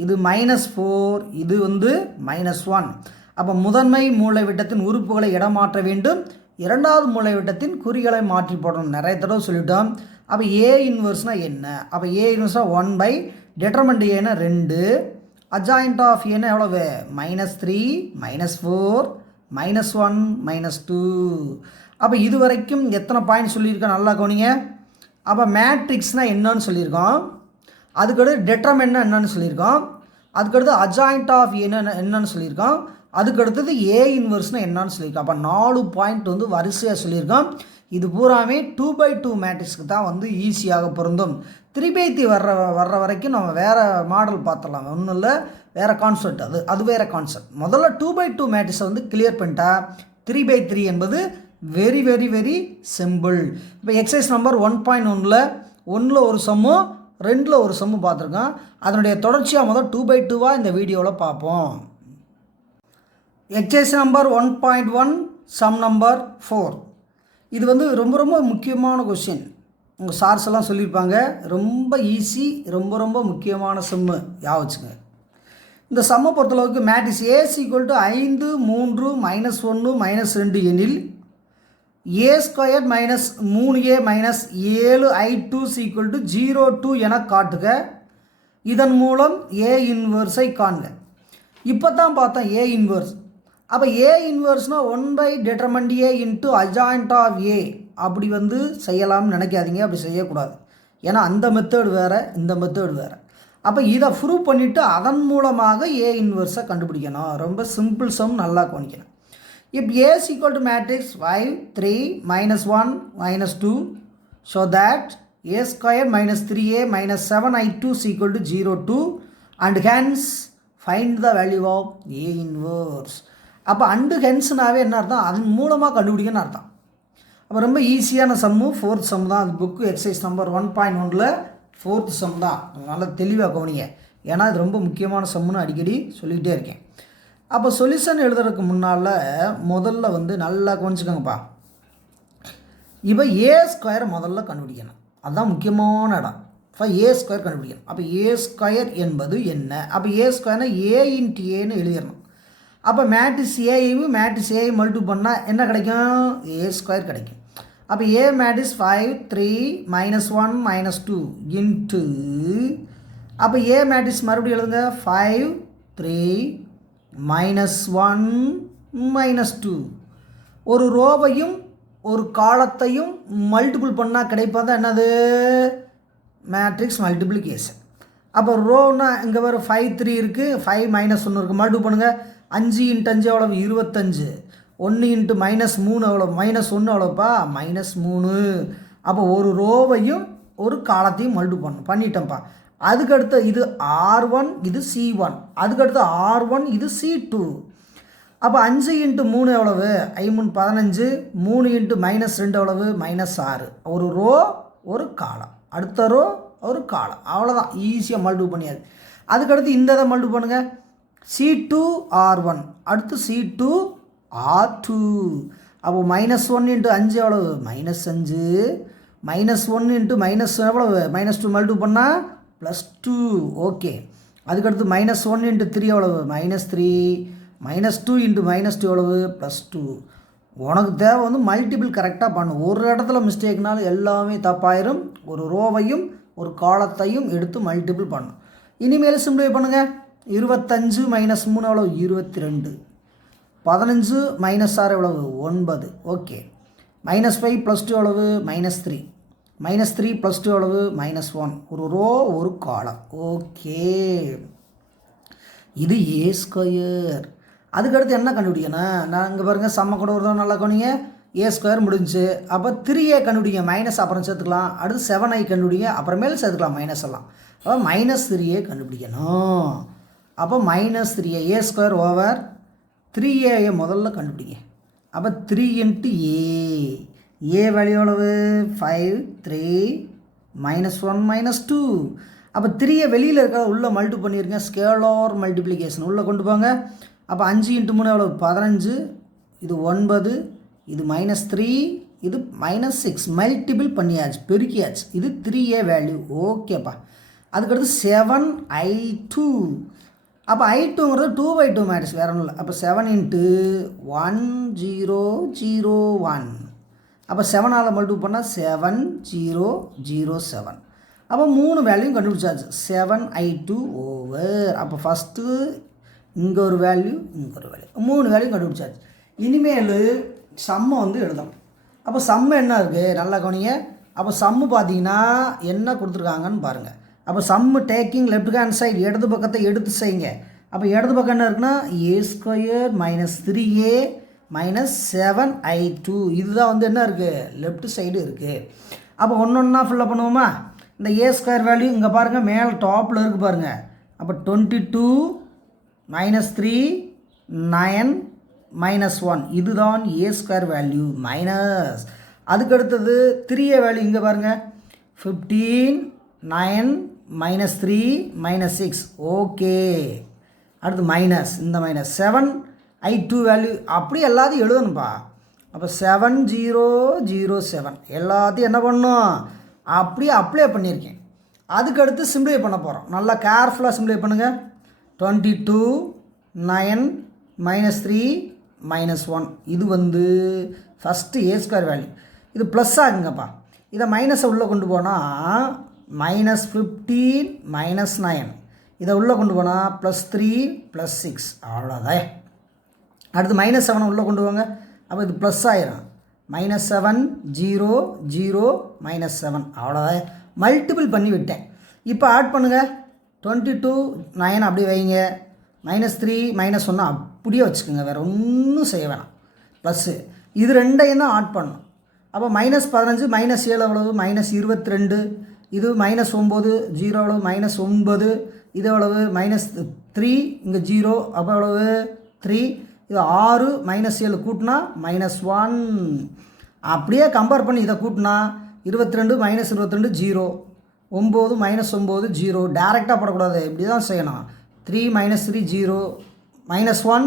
இது -4 இது வந்து -1. அப்போ முதன்மை மூலைவிட்டத்தின் உறுப்புகளை இடமாற்ற வேண்டும், இரண்டாவது மூலைவிட்டத்தின் குறிகளை மாற்றி போடணும். நிறைய தடவை சொல்லிட்டோம். அப்போ ஏ இன்வர்ஸ்னால் என்ன? அப்போ ஏ இன்வர்ஸ்னால் 1/determinant ஏன்னா 2, adjoint of ஏன்னா எவ்வளவு? -3 -4 -1 -2. அப்போ இது வரைக்கும் எத்தனை பாயிண்ட் சொல்லியிருக்கோம் நல்லா கவனிங்க. அப்போ மேட்ரிக்ஸ்னால் என்னன்னு சொல்லியிருக்கோம், அதுக்கடுத்து determinant என்னன்னு சொல்லியிருக்கோம், அதுக்கடுத்து adjoint of என்னன்னு சொல்லியிருக்கோம், அதுக்கடுத்தது ஏ இன்வர்ஸ்னால் என்னன்னு சொல்லியிருக்கோம். அப்போ 4 பாயிண்ட் வந்து வரிசையாக சொல்லியிருக்கோம். இது பூராமே 2/2 மேட்ரிக்ஸ்க்கு தான் வந்து ஈஸியாக பொருந்தும். 3/3 வர்ற வரைக்கும் நம்ம வேறு மாடல் பார்த்துடலாம், ஒன்றும் இல்லை, வேறு கான்செப்ட். அது வேறு கான்செப்ட். முதல்ல 2/2 மேட்ரிக்ஸை வந்து கிளியர் பண்ணிட்டா 3/3 என்பது வெரி வெரி வெரி சிம்பிள். இப்போ எக்ஸசைஸ் நம்பர் 1.1ல் 1ல் ஒரு சம்மு 2ல் ஒரு சம்மு பார்த்துருக்கோம். அதனுடைய தொடர்ச்சியாக முதல் 2/2 இந்த வீடியோவில் பார்ப்போம். Exercise number 1.1 sum number 4. இது வந்து ரொம்ப ரொம்ப முக்கியமான கொஸ்டின். உங்கள் சார்ஸ் எல்லாம் சொல்லியிருப்பாங்க, ரொம்ப ஈஸி, ரொம்ப ரொம்ப முக்கியமான சம்மு, யா வச்சுங்க. இந்த சம்மை பொறுத்தளவுக்கு மேட்ரிக்ஸ் A = 5 3 -1 -2 எனில் A² - 3A - 7I2 = 0 என காட்டுக. இதன் மூலம் ஏ இன்வர்ஸை காண்க. இப்போ தான் பார்த்தோம் ஏ இன்வர்ஸ். அப்போ ஏ இன்வர்ஸ்னால் 1/determinant A into adjoint of A அப்படி வந்து செய்யலாம்னு நினைக்காதீங்க, அப்படி செய்யக்கூடாது. ஏன்னா அந்த மெத்தேடு வேறு, இந்த மெத்தேடு வேறு. அப்போ இதை ப்ரூவ் பண்ணிவிட்டு அதன் மூலமாக ஏ இன்வர்ஸை கண்டுபிடிக்கணும். ரொம்ப சிம்பிள் சம், நல்லா கவனிக்கணும். இப்போ A = matrix 5 3 -1 -2 so that A² - 3A - 7I2 = 0 and hence find the value of A inverse. அப்போ அண்டு ஹென்ஸ்னாவே என்ன அர்த்தம்? அதன் மூலமாக கண்டுபிடிக்கணும்னு அர்த்தம். அப்போ ரொம்ப ஈஸியான சம்மு, 4th சம் தான். அது புக்கு எக்ஸசைஸ் நம்பர் 1.1ல் 4th சம் தான். நல்லா தெளிவாக கவனிங்க, ஏன்னா இது ரொம்ப முக்கியமான சம்முன்னு அடிக்கடி சொல்லிக்கிட்டே இருக்கேன். அப்போ சொல்யூஷன் எழுதுறதுக்கு முன்னால் முதல்ல வந்து நல்லா கொஞ்சிக்கோங்கப்பா. இப்போ ஏ ஸ்கொயர் முதல்ல கண்டுபிடிக்கணும், அதுதான் முக்கியமான இடம். இப்போ ஏ ஸ்கொயர் கண்டுபிடிக்கணும். அப்போ ஏ ஸ்கொயர் என்பது என்ன? அப்போ ஏ ஸ்கொயர்னா ஏ இன்ட்டு ஏன்னு எழுதிடணும். அப்போ மேட்ரிக்ஸ் ஏயும் மேட்ரிக்ஸ் ஏயும் மல்டிபிள் பண்ணால் என்ன கிடைக்கும்? ஏ ஸ்கொயர் கிடைக்கும். அப்போ ஏ மேட்ரிக்ஸ் 5 3 -1 -2 இன்ட்டு, அப்போ ஏ மேட்ரிக்ஸ் மறுபடியும் எழுதுங்க 5 3 -1 -2. ஒரு ரோவையும் ஒரு காலத்தையும் மல்டிபிள் பண்ணால் கிடைப்பது என்னது? Matrix multiplication. அப்போ ரோன்னா இங்கே வர 5 3 இருக்குது, 5 -1 இருக்குது, மல்டிபிள் பண்ணுங்கள். 5 × 5 எவ்வளவு? 25. 1 × -3 எவ்வளோ? -1 எவ்வளோப்பா? -3. அப்போ ஒரு ரோவையும் ஒரு காலத்தையும் மல்டிபிள் பண்ணிட்டோம்ப்பா. அதுக்கடுத்து இது R1, இது C1. அதுக்கடுத்து R1, இது C2. அப்போ 5 × 3 எவ்வளவு? 5 15. 3 × -2 எவ்வளவு? -6. ஒரு ரோ ஒரு காலம், அடுத்த ரோ ஒரு காலம், அவ்வளோதான். ஈஸியாக மல்டிபிள் பண்ணியாது. அதுக்கடுத்து இந்த இதை மல்டிபிள் பண்ணுங்கள். C2 R1, அடுத்து C2 R2. அப்போ -1 × 5 எவ்வளவு? -5. -1 × எவ்வளவு? -2 மல்டிபிள் பண்ணால் +2. ஓகே. அதுக்கடுத்து -1 × 3 எவ்வளவு? -3. -2 × -2 எவ்வளவு? +2. உனக்கு தேவை வந்து மல்டிபிள் கரெக்டாக பண்ணு. ஒரு இடத்துல மிஸ்டேக்னாலும் எல்லாமே தப்பாயிரும். ஒரு ரோவையும் ஒரு காலத்தையும் எடுத்து மல்டிபிள் பண்ணும். இனிமேல் சிம்பிளை பண்ணுங்கள். 25 -3 எவ்வளவு? 22. 15 -6 எவ்வளவு? 9. ஓகே. -5 +2 எவ்வளவு? -3. -3 +2 எவ்வளவு? -1. ஒரு ரோ ஒரு காலம். ஓகே, இது ஏ ஸ்கொயர். அதுக்கடுத்து என்ன கண்டுபிடிக்கணும்? நான் இங்கே பாருங்கள், சம்ம கூட ஒரு நல்லா கவனிங்க. ஏ ஸ்கொயர் முடிஞ்சு. அப்போ 3a கண்டுபிடிங்க, மைனஸ் அப்புறம் சேர்த்துக்கலாம். அடுத்து 7i கண்டுபிடிங்க, அப்புறமேல சேர்த்துக்கலாம் மைனஸ் எல்லாம். அப்போ -3a கண்டுபிடிக்கணும். அப்போ -3a, ஏ ஸ்கொயர் ஓவர் 3a முதல்ல கண்டுபிடிங்க. அப்போ 3 × ஏ வேல்யூ எவ்வளவு? 5 3 -1 -2. அப்போ 3a வெளியில் இருக்கிறத உள்ளே மல்டிபிள் பண்ணியிருங்க. ஸ்கேலார் மல்டிப்ளிகேஷன் உள்ளே கொண்டு போங்க. அப்போ 5 × 3 எவ்வளவு? 15. இது 9, இது -3, இது -6. மல்டிபிள் பண்ணியாச்சு, பெருக்கியாச்சு. இது 3a வேல்யூ. ஓகேப்பா. அதுக்கடுத்து 7i2. அப்போ i2ங்கிறது 2/2 மேட்ரிக்ஸ், வேற ஒன்றும் இல்லை. அப்போ 7 × 1 0 0 1. அப்போ 7ஆல் மல்டிபிள் பண்ணால் 7 0 0 7. அப்போ 3 வேல்யூயும் கண்டுபிடிச்சாச்சு. 7i2 over. அப்போ ஃபஸ்ட்டு இங்கே ஒரு வேல்யூ, இங்கே ஒரு வேல்யூ, 3 வேல்யூ கண்டுபிடிச்சாச்சு. இனிமேல் சம்மை வந்து எழுதணும். அப்போ சம்மு என்ன இருக்குது? நல்லா கவனிங்க. அப்போ சம்மு பார்த்தீங்கன்னா என்ன கொடுத்துருக்காங்கன்னு பாருங்கள். அப்போ சம்மு டேக்கிங் லெஃப்ட் ஹேண்ட் சைடு, இடது பக்கத்தை எடுத்து செய்யுங்க. அப்போ இடது பக்கம் என்ன இருக்குன்னா ஏ ஸ்கொயர் -3a -7i2. இதுதான் வந்து என்ன இருக்குது? லெஃப்ட் சைடு இருக்குது. அப்போ ஒன்று ஒன்றா ஃபில்லப் பண்ணுவோமா? இந்த ஏ ஸ்கொயர் வேல்யூ இங்கே பாருங்கள், மேலே டாப்பில் இருக்குது பாருங்கள். அப்போ 22 -3 9 -1. இதுதான் ஏ ஸ்கொயர் வேல்யூ மைனஸ். அதுக்கடுத்தது 3a வேல்யூ இங்கே பாருங்கள், 15 9 -3 -6. ஓகே. அடுத்து மைனஸ், இந்த -7 7i2 வேல்யூ அப்படியே எல்லாத்தையும் எழுதணும்ப்பா. அப்போ 7 0 0 7 எல்லாத்தையும் என்ன பண்ணணும்? அப்படியே அப்ளை பண்ணியிருக்கேன். அதுக்கடுத்து சிம்பிளை பண்ண போகிறோம். நல்லா கேர்ஃபுல்லாக சிம்பிளை பண்ணுங்கள். 22 9 -3 -1. இது வந்து ஃபஸ்ட்டு ஏ ஸ்கொயர் வேல்யூ. இது ப்ளஸ் ஆகுங்கப்பா. இதை மைனஸை உள்ளே கொண்டு போனால் -15 -9. இதை உள்ளே கொண்டு போனால் +3 +6. அவ்வளோதான். அடுத்து -7 உள்ளே கொண்டு போங்க. அப்போ இது ப்ளஸ் ஆயிரும். -7 0 0 -7. அவ்வளோதான். மல்டிபிள் பண்ணி விட்டேன். இப்போ ஆட் பண்ணுங்கள். 22 9 அப்படியே வைங்க. -3 -1 அப்படியே வச்சுக்கோங்க, வேறு ஒன்றும் செய்ய வேணாம். ப்ளஸ்ஸு இது ரெண்டையும் தான் ஆட் பண்ணணும். அப்போ -15 -7 எவ்வளவு? -22. இது -9 0 எவ்வளவு? -9. இது எவ்வளவு? -3. இங்கே 0, அப்போ எவ்வளவு? 3. இது 6 -7 கூட்டினா -1. அப்படியே கம்பேர் பண்ணி இதை கூட்டினா 22 -22 0. 9 -9 0. டேரெக்டாக போடக்கூடாது, இப்படி தான் செய்யணும். 3 -3 0 -1.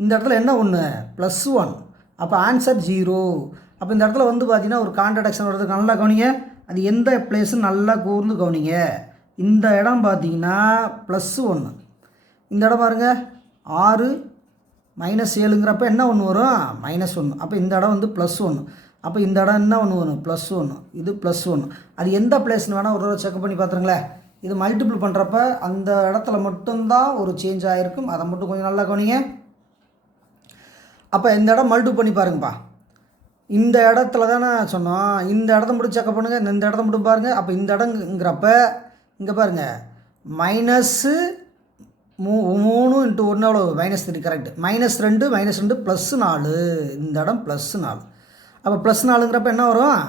இந்த இடத்துல என்ன ஒன்று +1. அப்போ ஆன்சர் 0. அப்போ இந்த இடத்துல வந்து பார்த்தீங்கன்னா ஒரு கான்ட்ரடிக்ஷன் வருது. நல்லா கவனிங்க, அது எந்த பிளேஸுன்னு நல்லா கூர்ந்து கவனிங்க. இந்த இடம் பார்த்தீங்கன்னா +1. இந்த இடம் பாருங்கள் 6 -7ங்கிறப்ப என்ன ஒன்று வரும் -1. அப்போ இந்த இடம் வந்து +1. அப்போ இந்த இடம் என்ன ஒன்று வரும் +1. இது +1. அது எந்த பிளேஸ்னு வேணால் ஒரு தடவை செக் பண்ணி பார்த்துருங்களேன். இது மல்டிபிள் பண்ணுறப்ப அந்த இடத்துல மட்டும்தான் ஒரு சேஞ்ச் ஆகிருக்கும். அதை மட்டும் கொஞ்சம் நல்லா கவனிங்க. அப்போ இந்த இடம் மல்டிபிள் பண்ணி பாருங்கப்பா. இந்த இடத்துல தானே சொன்னோம், இந்த இடத்த மட்டும் செக்அப் பண்ணுங்கள். இந்த இடத்த மட்டும் பாருங்கள். அப்போ இந்த இடங்கிறப்ப இங்கே பாருங்கள் -3 × 1 எவ்வளோ -3. கரெக்ட். -2 -2 +4. இந்த இடம் +4. அப்போ +4ங்கிறப்ப என்ன வரும்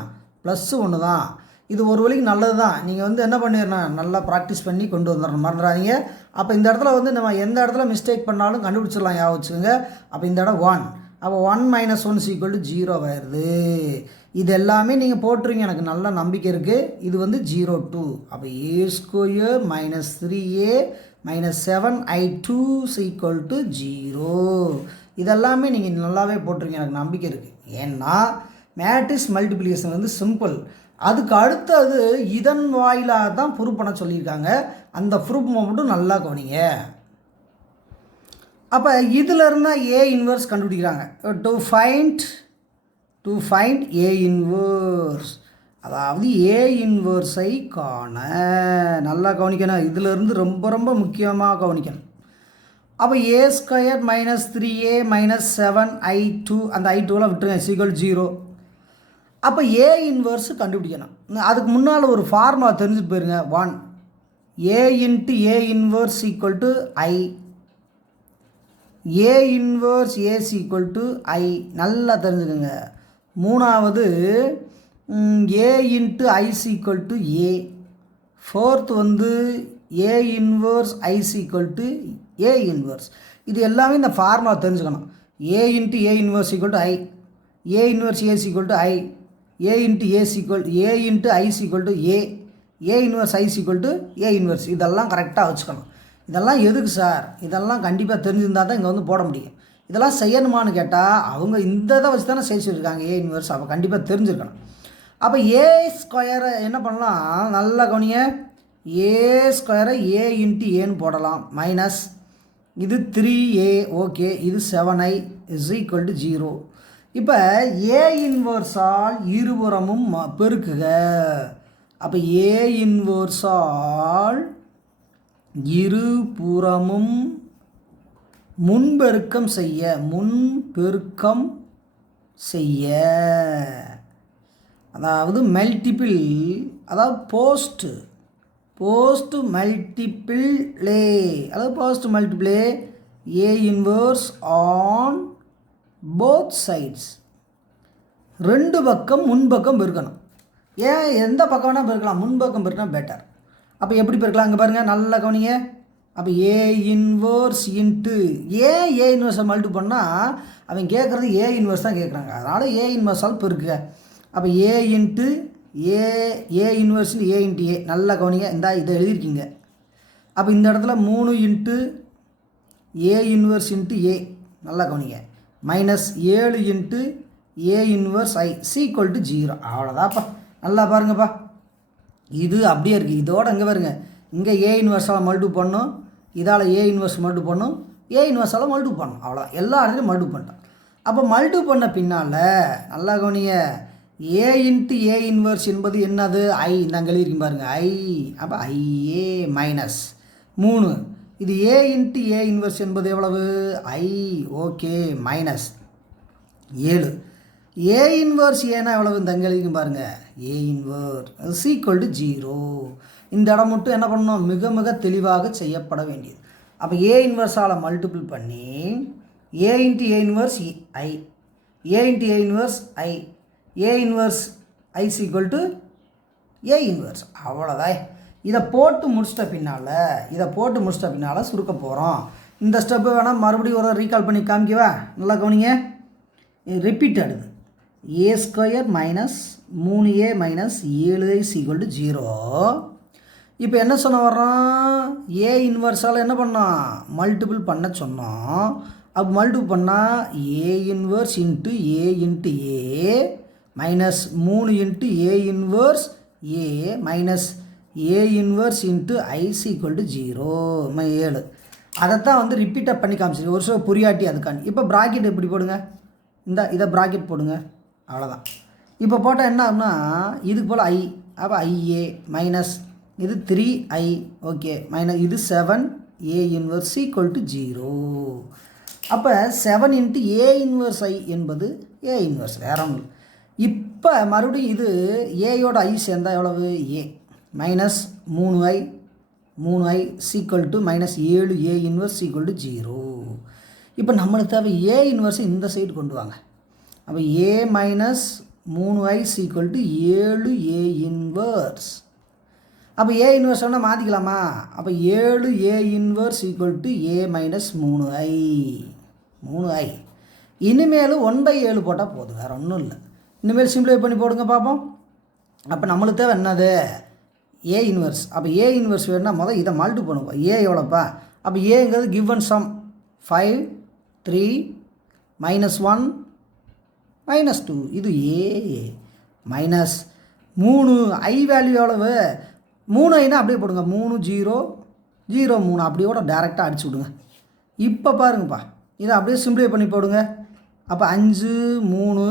+1 தான். இது ஒரு வழிக்கு நல்லது தான். நீங்கள் வந்து என்ன பண்ணிடணும், நல்லா ப்ராக்டிஸ் பண்ணி கொண்டு வந்துடணும், மறந்துடாதீங்க. அப்போ இந்த இடத்துல வந்து நம்ம எந்த இடத்துல மிஸ்டேக் பண்ணாலும் கண்டுபிடிச்சிடலாம், ஞாபகம் வச்சுக்கோங்க. அப்போ இந்த இடம் 1. அப்போ 1 - 1 = 0 ஆயிடுது. இது எல்லாமே நீங்கள் போட்டுருங்க, எனக்கு நல்ல நம்பிக்கை இருக்குது. இது வந்து 0 அப்போ a² - 3a - 7i2 = 0. இதெல்லாமே நீங்கள் நல்லாவே போட்டுருங்க, எனக்கு நம்பிக்கை இருக்குது. ஏன்னா மேட்ரிக்ஸ் மல்டிப்ளிகேஷன் வந்து சிம்பிள். அதுக்கு அடுத்தது இதன் வாயிலாக தான் ப்ரூவ் பண்ண சொல்லியிருக்காங்க. அந்த ப்ரூஃப் மட்டும் நல்லா கவனிங்க. அப்போ இதில் இருந்தால் A இன்வர்ஸ் கண்டுபிடிக்கிறாங்க. டு ஃபைண்ட் A இன்வர்ஸ், அதாவது A இன்வர்ஸை காண. நல்லா கவனிக்கணும், இதிலிருந்து ரொம்ப ரொம்ப முக்கியமாக கவனிக்கணும். அப்போ a² - 3a - 7i2, அந்த i2லாம் விட்டுருங்க, = 0. அப்போ A இன்வர்ஸ் கண்டுபிடிக்கணும். அதுக்கு முன்னால் ஒரு ஃபார்முலா தெரிஞ்சுட்டு போயிருங்க. 1 A × A inverse = I. A inverse A = I. நல்லா தெரிஞ்சுக்கோங்க. மூணாவது A × I = A. ஃபோர்த் வந்து A inverse I = A inverse. இது எல்லாமே இந்த ஃபார்முலா தெரிஞ்சுக்கணும். A × A inverse = I. A inverse A = I. A × I = A. A inverse I = A inverse. இதெல்லாம் கரெக்டாக வச்சுக்கணும். இதெல்லாம் எதுக்கு சார், இதெல்லாம் கண்டிப்பாக தெரிஞ்சிருந்தால் தான் இங்கே வந்து போட முடியும். இதெல்லாம் செய்யணுமான்னு கேட்டால் அவங்க இந்த இதை வச்சு தானே செய்ய சொல்லியிருக்காங்க A இன்வர்ஸ். அப்போ கண்டிப்பாக தெரிஞ்சுருக்கணும். அப்போ A² என்ன பண்ணலாம், நல்லா கவனிங்க. A² A × Aன்னு போடலாம். மைனஸ் இது 3a, ஓகே, இது 7i = 0. இப்போ A இன்வர்ஸால் இருபுறமும் பெருக்குக. அப்போ A இன்வர்ஸால் இருபுறமும் முன்பெருக்கம் செய்ய, அதாவது மல்டிபிள், அதாவது போஸ்ட் மல்டிபிளே, அதாவது post multiply A inverse on both sides. ரெண்டு பக்கம் முன்பக்கம் பெருக்கணும். ஏன் எந்த பக்கம் வேணால் பெருக்கலாம், முன்பக்கம் பெருக்கினா பெட்டர். அப்போ எப்படி பெருக்கலாம், அங்கே பாருங்கள், நல்லா கவனிங்க. அப்போ A இன்வர்ஸ் இன்ட்டு ஏன் A இன்வர்ஸை மல்டிபிள் பண்ணால் அவங்க கேட்குறது A இன்வர்ஸ் தான் கேட்குறாங்க. அதனால் A இன்வர்ஸால் பெருக்குக. அப்போ A into A inverse A × A. நல்லா கவனிங்க, இதை எழுதியிருக்கீங்க. அப்போ இந்த இடத்துல 3 × A இன்வர்ஸ் × A. நல்லா கவனிங்க. -7 × A இன்வர்ஸ் I = 0. அவ்வளோதாப்பா. நல்லா பாருங்கப்பா, இது அப்படியே இருக்குது. இதோட இங்கே பாருங்க, இங்கே A இன்வர்ஸால் மல்டிபிள் பண்ணும், இதால் A இன்வர்ஸ் மல்டிபிள் பண்ணும், A இன்வர்ஸால் மல்டிபிள் பண்ணும். அவ்வளோதான், எல்லா இடத்துலையும் மல்டிபிள் பண்ணிட்டோம். அப்போ மல்டிபிள் பண்ண பின்னால் நல்லா கவனிங்க, A × A இன்வர்ஸ் என்பது என்னது, I. நாங்கள் எழுதியிருக்கோம் பாருங்கள், I. அப்போ IA மைனஸ் 3. இது A × A இன்வர்ஸ் என்பது எவ்வளவு, I. Okay, minus 7. A inverse ஏன்னா எவ்வளவு, இந்த அங்கே எழுதிக்கும் பாருங்கள், A இன்வர்ஸ் = 0. இந்த இடம் மட்டும் என்ன பண்ணணும், மிக மிக தெளிவாக செய்யப்பட வேண்டியது. அப்போ A இன்வர்ஸால் மல்டிபிள் பண்ணி A × A inverse I, A × A inverse I, A inverse I = A inverse. அவ்வளோதான். இதை போட்டு முடிச்சிட்ட பின்னால் சுருக்க போகிறோம். இந்த ஸ்டெப்பு வேணால் மறுபடியும் ஒரு ரீகால் பண்ணி காமிக்கவா, நல்லா கவனிங்க. ரிப்பீட் ஆடுது. A² - 3a - 7i = 0. இப்போ என்ன சொன்ன வர்றோம், ஏ இன்வர்ஸால் என்ன பண்ணோம், மல்டிபிள் பண்ண சொன்னோம். அப்போ மல்டிபிள் பண்ணால் A inverse into A minus 3 into A inverse A minus A inverse into is equal to 0 7. அதைத்தான் வந்து ரிப்பீட்டாக பண்ணி காமிச்சிருக்கு. ஒரு சில புரியாட்டி அதுக்காண்டி. இப்போ ப்ராக்கெட் எப்படி போடுங்க, இதை ப்ராக்கெட் போடுங்க, அவ்வளோதான். இப்போ போட்டால் என்ன ஆகுனா இதுக்கு போல் ஐ, அப்போ ஐஏ மைனஸ் இது 3i, ஓகே, மைனஸ் இது 7 ஏ இன்வர்ஸ் ஈக்குவல் டு 0. அப்போ 7 இன்ட்டு ஏ இன்வர்ஸ் ஐ என்பது ஏ இன்வர்ஸ், வேற ஒன்று. இப்போ மறுபடியும் இது ஏயோட ஐ சேர்ந்தால் எவ்வளவு, A minus 3i equal to minus 7 A inverse equal to 0. இப்போ நம்மளுக்கு தேவை ஏ இன்வர்ஸ் இந்த சைடு கொண்டு வாங்க. அப்போ A minus 3i equal to 7 A inverse. அப்போ ஏ இன்வர்ஸ் வேணால் மாற்றிக்கலாமா. அப்போ 7 A inverse equal to A minus 3i. இனிமேல் 1/7 போட்டால் போதும், வேறு ஒன்றும் இல்லை. இனிமேல் சிம்பிளை பண்ணி போடுங்க பார்ப்போம். அப்போ நம்மளுக்கு தேவை என்னது, ஏ இன்வர்ஸ். அப்போ ஏ இன்வர்ஸ் வேணுன்னா முதல் இதை மல்டி பண்ணுவோம். ஏ எவ்வளோப்பா, அப்போ ஏங்கிறது கிவன் சம் 5 3 -1 -2, இது ஏ மைனஸ் 3 ஐ வேல்யூ எவ்வளவு, 3iனா அப்படியே போடுங்க, 3 0 0 3 அப்படியோட டேரெக்டாக அடிச்சு விடுங்க. இப்போ பாருங்கப்பா, இதை அப்படியே சிம்பிளை பண்ணி போடுங்க. அப்போ 5 3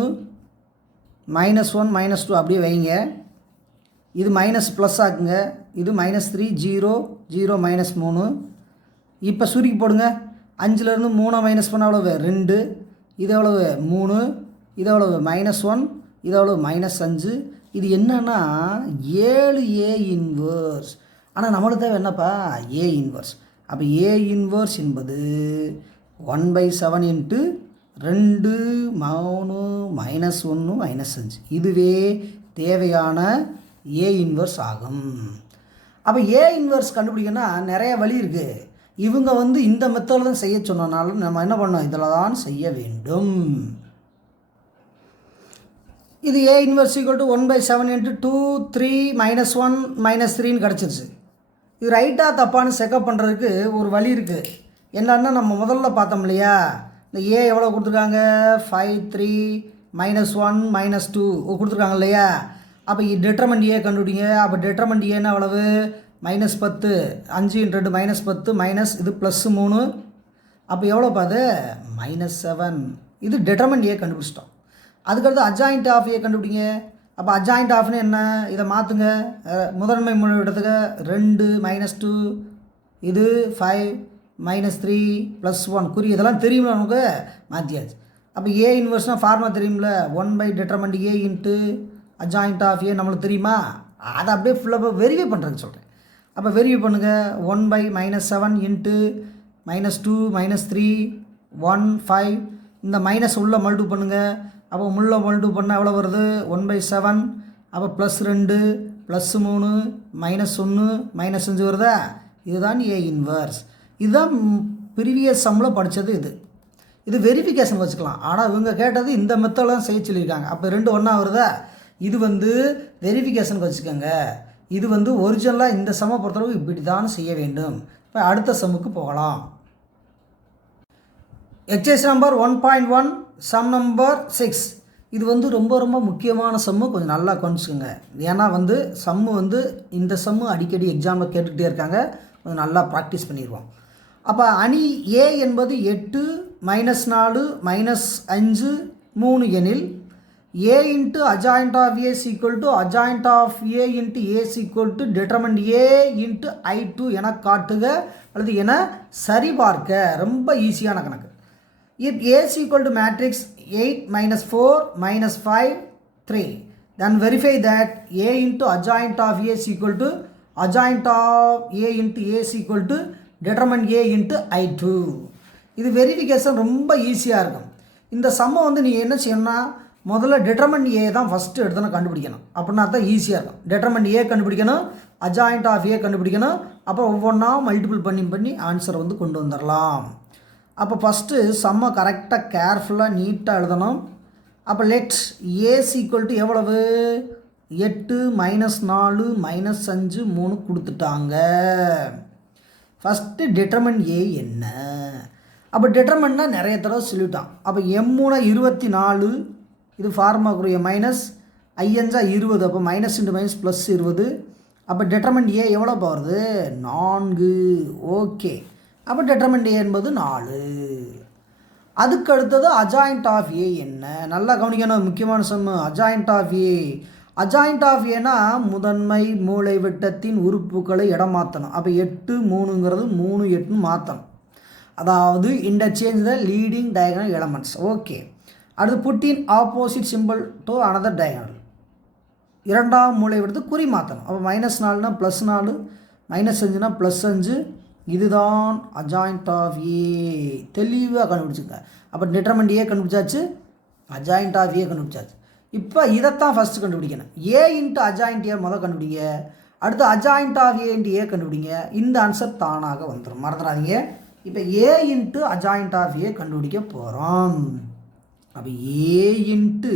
-1 -2 அப்படியே வைங்க. இது மைனஸ் ப்ளஸ் ஆக்குங்க. இது -3 0 0 -3. இப்போ சுருக்கி போடுங்க. 5லேருந்து 3 மைனஸ் பண்ண எவ்வளவு, 2. இது எவ்வளவு, 3. இது எவ்வளவு, -1. இது எவ்வளவு, -5. இது என்னன்னா 7 ஏ இன்வர்ஸ். ஆனால் நம்மளுக்கு தேவை என்னப்பா, ஏ இன்வர்ஸ். அப்போ ஏ இன்வர்ஸ் என்பது 1/7 இன்ட்டு 2 3 -1 -5. இதுவே தேவையான ஏ இன்வர்ஸ் ஆகும். அப்போ ஏ இன்வர்ஸ் கண்டுபிடிக்கணும்னா நிறைய வழி இருக்குது. இவங்க வந்து இந்த மெத்தடில் தான் செய்ய சொன்னனாலும் நம்ம என்ன பண்ணோம், இதில் தான் செய்ய வேண்டும். இது ஏ இன்வர்ஸ் ஈக்குவல் டு 1/7 இன்ட்டு 2 3 -1 -3ன்னு கிடச்சிருச்சு. இது ரைட்டாக தப்பான்னு செக்கப் பண்ணுறதுக்கு ஒரு வழி இருக்குது. என்னன்னா நம்ம முதல்ல பார்த்தோம் இல்லையா, இந்த ஏ எவ்வளோ கொடுத்துருக்காங்க, 5 3 -1 -2 கொடுத்துருக்காங்க இல்லையா. அப்போ டிட்டர்மெண்ட் ஏ கண்டுபிடிங்க. அப்போ டிட்டர்மெண்ட் ஏன்னா எவ்வளவு, -10 5 × 2 -10 மைனஸ் இது +3. அப்போ எவ்வளோப்பா அது, -7. இது டிட்டர்மெண்ட் ஏ கண்டுபிடிச்சிட்டோம். அதுக்கடுத்து அட்ஜாயிண்ட் ஆஃப் ஏ கண்டுபிடிங்க. அப்போ அட்ஜாயிண்ட் ஆஃப்னு என்ன, இதை மாற்றுங்க, முதன்மை முழு இடத்துக்கு 2 -2 இது 5 -3 +1 குறி இதெல்லாம் தெரியுமா நமக்கு, மாற்றியாச்சு. அப்போ ஏ இன்வர்ஸ்னால் ஃபார்முலா தெரியுமில்ல, 1/det A into adjoint of A நம்மளுக்கு தெரியுமா. அதை அப்படியே ஃபுல்லாக வெரிஃபை பண்ணுறதுக்கு சொல்கிறேன். அப்போ வெரிஃபை பண்ணுங்கள். 1/-7 இன்ட்டு -2 -3 1 5. இந்த மைனஸ் உள்ள மல்டிபிள் பண்ணுங்கள். அப்போ உள்ள மல்டிபிள் பண்ணால் எவ்வளோ வருது, 1/7. அப்போ +2 +3 -1 -5 வருதா. இதுதான் ஏ இன்வர்ஸ். இதுதான் ப்ரீவியஸ் சம்மில் படித்தது. இது வெரிஃபிகேஷன் வச்சுக்கலாம். ஆனால் இவங்க கேட்டது இந்த மெத்தடெலாம் செய்ய சொல்லியிருக்காங்க. அப்போ 2 ஒன்றா வருதா. இது வந்து வெரிஃபிகேஷனுக்கு வச்சுக்கோங்க. இது வந்து ஒரிஜினலாக இந்த சம்மை பொறுத்தளவு இப்படி தான் செய்ய வேண்டும். இப்போ அடுத்த சம்முக்கு போகலாம். Exercise number 1.1 sum number 6. இது வந்து ரொம்ப ரொம்ப முக்கியமான சம்மு, கொஞ்சம் நல்லா கொஞ்சிக்கோங்க. ஏன்னா வந்து சம்மு வந்து இந்த சம்மு அடிக்கடி எக்ஸாமில் கேட்டுக்கிட்டே இருக்காங்க, கொஞ்சம் நல்லா ப்ராக்டிஸ் பண்ணிடுவோம். அப்போ அணி ஏ என்பது 8 -4 -5 3 எனில் A into adjoint of A equal to adjoint of A into A equal to determinant A into I2 என காட்டுக அல்லது என சரிபார்க்க. ரொம்ப ஈஸியான கணக்கு. If A equal to matrix 8 -4 -5 3, then verify that a into adjoint of a is equal to adjoint of a into a is equal to determine a into I2. இது verification ரொம்ப ஈஸியாக இருக்கும். இந்த சம்மை வந்து நீங்கள் என்ன செய்யணும்னா, முதல்ல டிட்டர்மெண்ட் ஏ தான் ஃபஸ்ட்டு எடுத்தோன்னா கண்டுபிடிக்கணும். அப்படின்னா தான் ஈஸியாக இருக்கும். டிட்டர்மெண்ட் ஏ கண்டுபிடிக்கணும், அட்ஜாயிண்ட் ஆஃப் ஏ கண்டுபிடிக்கணும், அப்புறம் ஒவ்வொன்றா மல்டிபிள் பண்ணி ஆன்சரை வந்து கொண்டு வந்துடலாம். அப்போ ஃபஸ்ட்டு சம்மை கரெக்டாக கேர்ஃபுல்லாக நீட்டாக எழுதணும். அப்போ லெட் ஏ ஈக்குவல் டு எவ்வளவு, 8 -4 -5 3 கொடுத்துட்டாங்க. ஃபஸ்ட்டு டிட்டர்மன் ஏ என்ன? அப்போ டிட்டர்மன்னா நிறைய தடவை சொல்லிட்டான். அப்போ M3 24, இது ஃபார்முலாக்குரிய மைனஸ் ஐஎன்ஜா 20, அப்போ மைனஸ் இன்ட்டு மைனஸ் ப்ளஸ் 20. அப்போ டிட்டர்மன் ஏ எவ்வளோ வருது? 4. ஓகே, அப்போ டிட்டர்மன் ஏ என்பது 4. அதுக்கு அடுத்தது அஜாயிண்ட் ஆஃப் ஏ என்ன? நல்லா கவனிக்கணும், முக்கியமான sum. Adjoint of A, adjoint of ஏனா முதன்மை மூளை விட்டத்தின் உறுப்புகளை இடம் மாற்றணும். அப்போ 8 3ங்கிறது 3 8 மாற்றணும். அதாவது interchange the leading diagonal elements. Okay, அடுத்து put in opposite simple to another diagonal. இரண்டாம் மூளை விட்டு குறி மாற்றணும். அப்போ -4னா +4, -5னா +5. இதுதான் அஜாயிண்ட் ஆஃப் ஏ. தெளிவாக கண்டுபிடிச்சிங்க. அப்போ டிட்டர்மண்ட் ஏ கண்டுபிடிச்சாச்சு, அஜாயிண்ட் ஆஃப் ஏ கண்டுபிடிச்சாச்சு. இப்போ இதைத்தான் ஃபஸ்ட்டு கண்டுபிடிக்கணும். ஏ இன்ட்டு அஜாயிண்ட் ஏ முதல் கண்டுபிடிங்க, அடுத்து adjoint of A into A கண்டுபிடிங்க. இந்த ஆன்சர் தானாக வந்துடும், மறந்துடாதீங்க. இப்போ A into adjoint of A கண்டுபிடிக்க போகிறோம். அப்போ A into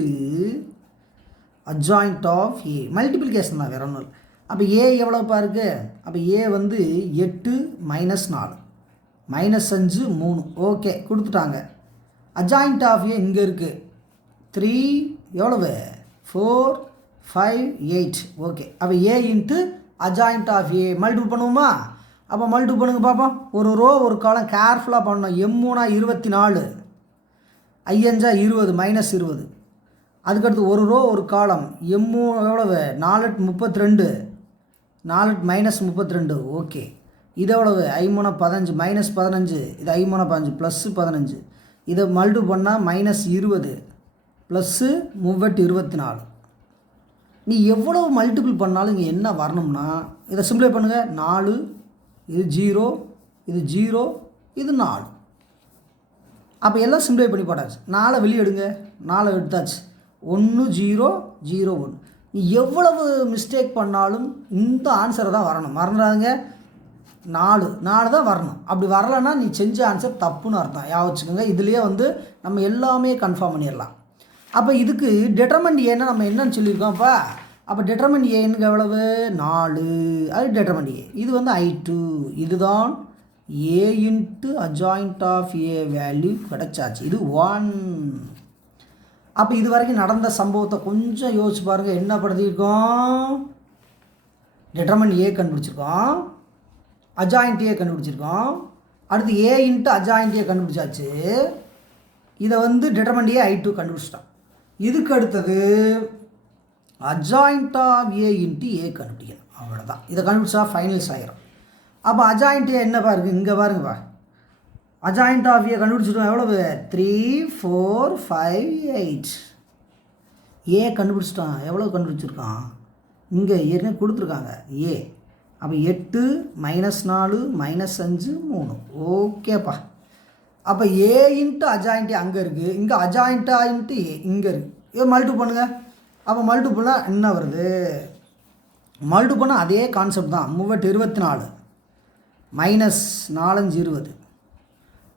adjoint of A multiplication தான், வேற ஒன்றும் இல்லை. அப்போ ஏ எவ்வளோப்பா இருக்குது? அப்போ ஏ வந்து 8 -4 -5 3. ஓகே, கொடுத்துட்டாங்க. அஜாயிண்ட் ஆஃப் ஏ இங்கே இருக்குது 3, எவ்வளவு 4 5 8. ஓகே, அப்போ A into adjoint of A multiple பண்ணுவோமா? அப்போ மல்டிபிள் பண்ணுங்க பார்ப்போம். ஒரு ரோ ஒரு காலம் கேர்ஃபுல்லாக பண்ணணும். M3 24, ஐஎன்ஜா 20 -20. அதுக்கடுத்து ஒரு ரோ ஒரு காலம். M3 எவ்வளவு? 4 32, 4 -32. ஓகே, இது எவ்வளவு? I3 15 -15, இது I3 15 +15. இதை மல்டிபிள் பண்ணால் -20 ப்ளஸ்ஸு 24. நீ எவ்வளவு மல்டிபிள் பண்ணாலும் இங்கே என்ன வரணும்னா, இதை சிம்பிளை பண்ணுங்கள். 4, இது 0, இது 0, இது 4. அப்போ எல்லாம் சிம்பிளை பண்ணி போட்டாச்சு. 4 வெளியே எடுங்க, 4 எடுத்தாச்சு. 1 0 0 1. நீ எவ்வளவு மிஸ்டேக் பண்ணாலும் இந்த ஆன்சரை தான் வரணும், மறந்துடாதுங்க. 4 தான் வரணும். அப்படி வரலைன்னா நீ செஞ்ச ஆன்சர் தப்புன்னு அர்த்தம். யா வச்சுக்கோங்க. இதுலேயே வந்து நம்ம எல்லாமே கன்ஃபார்ம் பண்ணிடலாம். அப்போ இதுக்கு டிட்டர்மண்ட் ஏன்னா நம்ம என்னன்னு சொல்லியிருக்கோம்ப்பா. அப்போ டிட்டர்மண்ட் ஏன்னு எவ்வளவு? 4. அது டிட்டர்மண்ட் ஏ. இது வந்து I2. இதுதான் A into adjoint of A value கிடச்சாச்சு. இது 1. அப்போ இது வரைக்கும் நடந்த சம்பவத்தை கொஞ்சம் யோசிச்சு பாருங்கள். என்ன படுத்தியிருக்கோம்? டிட்டர்மண்ட் ஏ கண்டுபிடிச்சிருக்கோம், அஜாயிண்ட் ஏ கண்டுபிடிச்சிருக்கோம், அடுத்து ஏ இன்ட்டு அஜாயிண்ட் ஏ கண்டுபிடிச்சாச்சு. இதை வந்து டிட்டர்மண்ட் ஏ I2 கண்டுபிடிச்சிட்டோம். இதுக்கு அடுத்தது அஜாயிண்ட் ஆஃப் ஏ இன்ட்டு ஏ கண்டுபிடிக்கணும். அவ்வளோதான். இதை கண்டுபிடிச்சா ஃபைனல்ஸ் ஆகிரும். அப்போ அஜாயிண்ட் ஏ என்னப்பா இருக்குது? இங்கே பாருங்கப்பா. அஜாயிண்ட் ஆஃப் ஏ கண்டுபிடிச்சிட்டோம். எவ்வளவு? 3 4 5 8. ஏ கண்டுபிடிச்சிட்டான். எவ்வளோ கண்டுபிடிச்சிருக்கான்? இங்கே ஏற்கனவே கொடுத்துருக்காங்க ஏ. அப்போ 8 -4 -5 3. ஓகேப்பா. அப்போ ஏ இன்ட்டு அஜாயிண்ட் அங்கே இருக்குது, இங்கே அஜாயிண்டா இன்ட்டு ஏ இங்கே இருக்குது. ஏ மல்டிபிள் பண்ணுங்கள். அப்போ மல்டிபிள்னால் என்ன வருது? மல்டிபிள் பண்ணால் அதே கான்செப்ட் தான். 3 24 -4 20.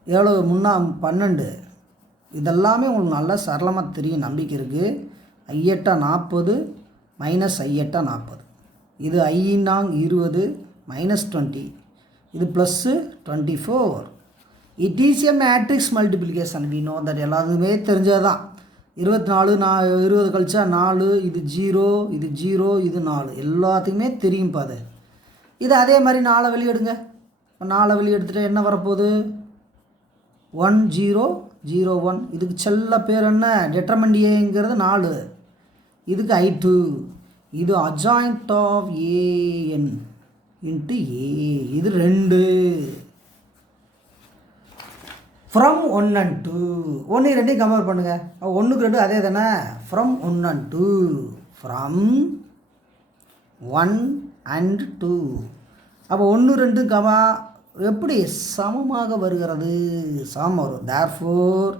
எவ்வளோ? 3 12. இதெல்லாமே உங்களுக்கு நல்லா சரளமாக தெரியும், நம்பிக்கை இருக்குது. I8 40 -I8 40. இது I9 20 -20. இது +24. It is a matrix multiplication. We know that. எல்லாத்துக்குமே தெரிஞ்சது தான். 24 20 கழிச்சா 4, இது 0, இது 0, இது 4. எல்லாத்துக்குமே தெரியும்ப்பா அது. இது அதே மாதிரி 4 வெளியெடுங்க. 4 வெளியெடுத்துட்டு என்ன வரப்போகுது? 1 0 0 1. இதுக்கு செல்ல பேர் என்ன? டிட்டர்மண்ட் ஏங்கிறது 4. இதுக்கு I2. இது அஜாயிண்ட் ஆஃப் ஏஎன் இன்ட்டு ஏ. இது 2. From 1 and 2. 1 2 கம்பேர் பண்ணுங்கள். 1க்கு 2 அதே தானே. From 1 and 2. From 1 and 2. அப்போ 1 2 கமா எப்படி சமமாக வருகிறது? சமம் வரும். Therefore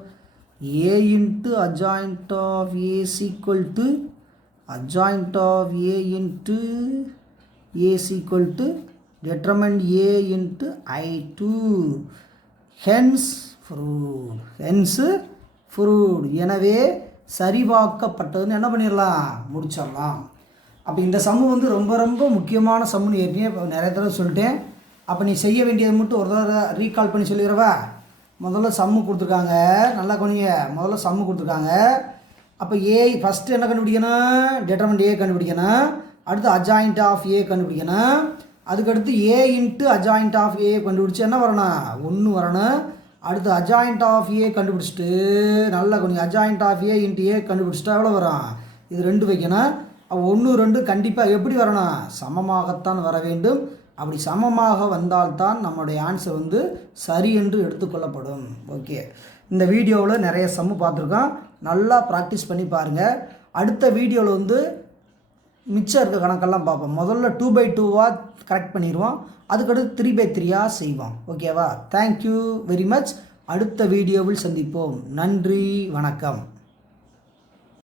A into adjoint of A equal to adjoint of A into A equal to determinant A into I2. Hence proved. Hence proved. எனவே சரிபார்க்கப்பட்டதுன்னு என்ன பண்ணிடலாம்? முடிச்சிடலாம். அப்போ இந்த சம்மு வந்து ரொம்ப ரொம்ப முக்கியமான சம்முன்னு ஏற்கனவே நிறைய தடவை சொல்லிட்டேன். அப்போ நீ செய்ய வேண்டியதை மட்டும் ஒரு தடவை ரீகால் பண்ணி சொல்லிடுறவா. முதல்ல சம்மு கொடுத்துருக்காங்க, நல்லா கவனிங்க. முதல்ல சம்மு கொடுத்துருக்காங்க. அப்போ ஏ ஃபஸ்ட்டு என்ன கண்டுபிடிக்கணும்? டிட்டர்மினன்ட் ஏ கண்டுபிடிக்கணும். அடுத்து அட்ஜாயிண்ட் ஆஃப் ஏ கண்டுபிடிக்கணும். அதுக்கடுத்து ஏ இன்ட்டு அட்ஜாயிண்ட் ஆஃப் ஏ கண்டுபிடிச்சி என்ன வரணும்? 1 வரணும். அடுத்து அட்ஜாயிண்ட் ஆஃப் ஏ கண்டுபிடிச்சிட்டு நல்லா கொஞ்சம் அட்ஜாயிண்ட் ஆஃப் ஏ இன்ட்டு ஏ கண்டுபிடிச்சிட்டா எவ்வளோ வரும்? இது 2 வைக்கணும். அப்போ 1 2 கண்டிப்பாக எப்படி வரணும்? சமமாகத்தான் வர வேண்டும். அப்படி சமமாக வந்தால்தான் நம்மளுடைய ஆன்சர் வந்து சரி என்று எடுத்துக்கொள்ளப்படும். ஓகே, இந்த வீடியோவில் நிறைய சம்மு பார்த்துருக்கோம். நல்லா ப்ராக்டிஸ் பண்ணி பாருங்கள். அடுத்த வீடியோவில் வந்து மிச்சம் இருக்க கணக்கெல்லாம் பார்ப்போம். முதல்ல 2/2 கரெக்ட் பண்ணிடுவோம். அதுக்கடுத்து 3/3 செய்வோம். ஓகேவா? Thank you very much. அடுத்த வீடியோவில் சந்திப்போம். நன்றி, வணக்கம்.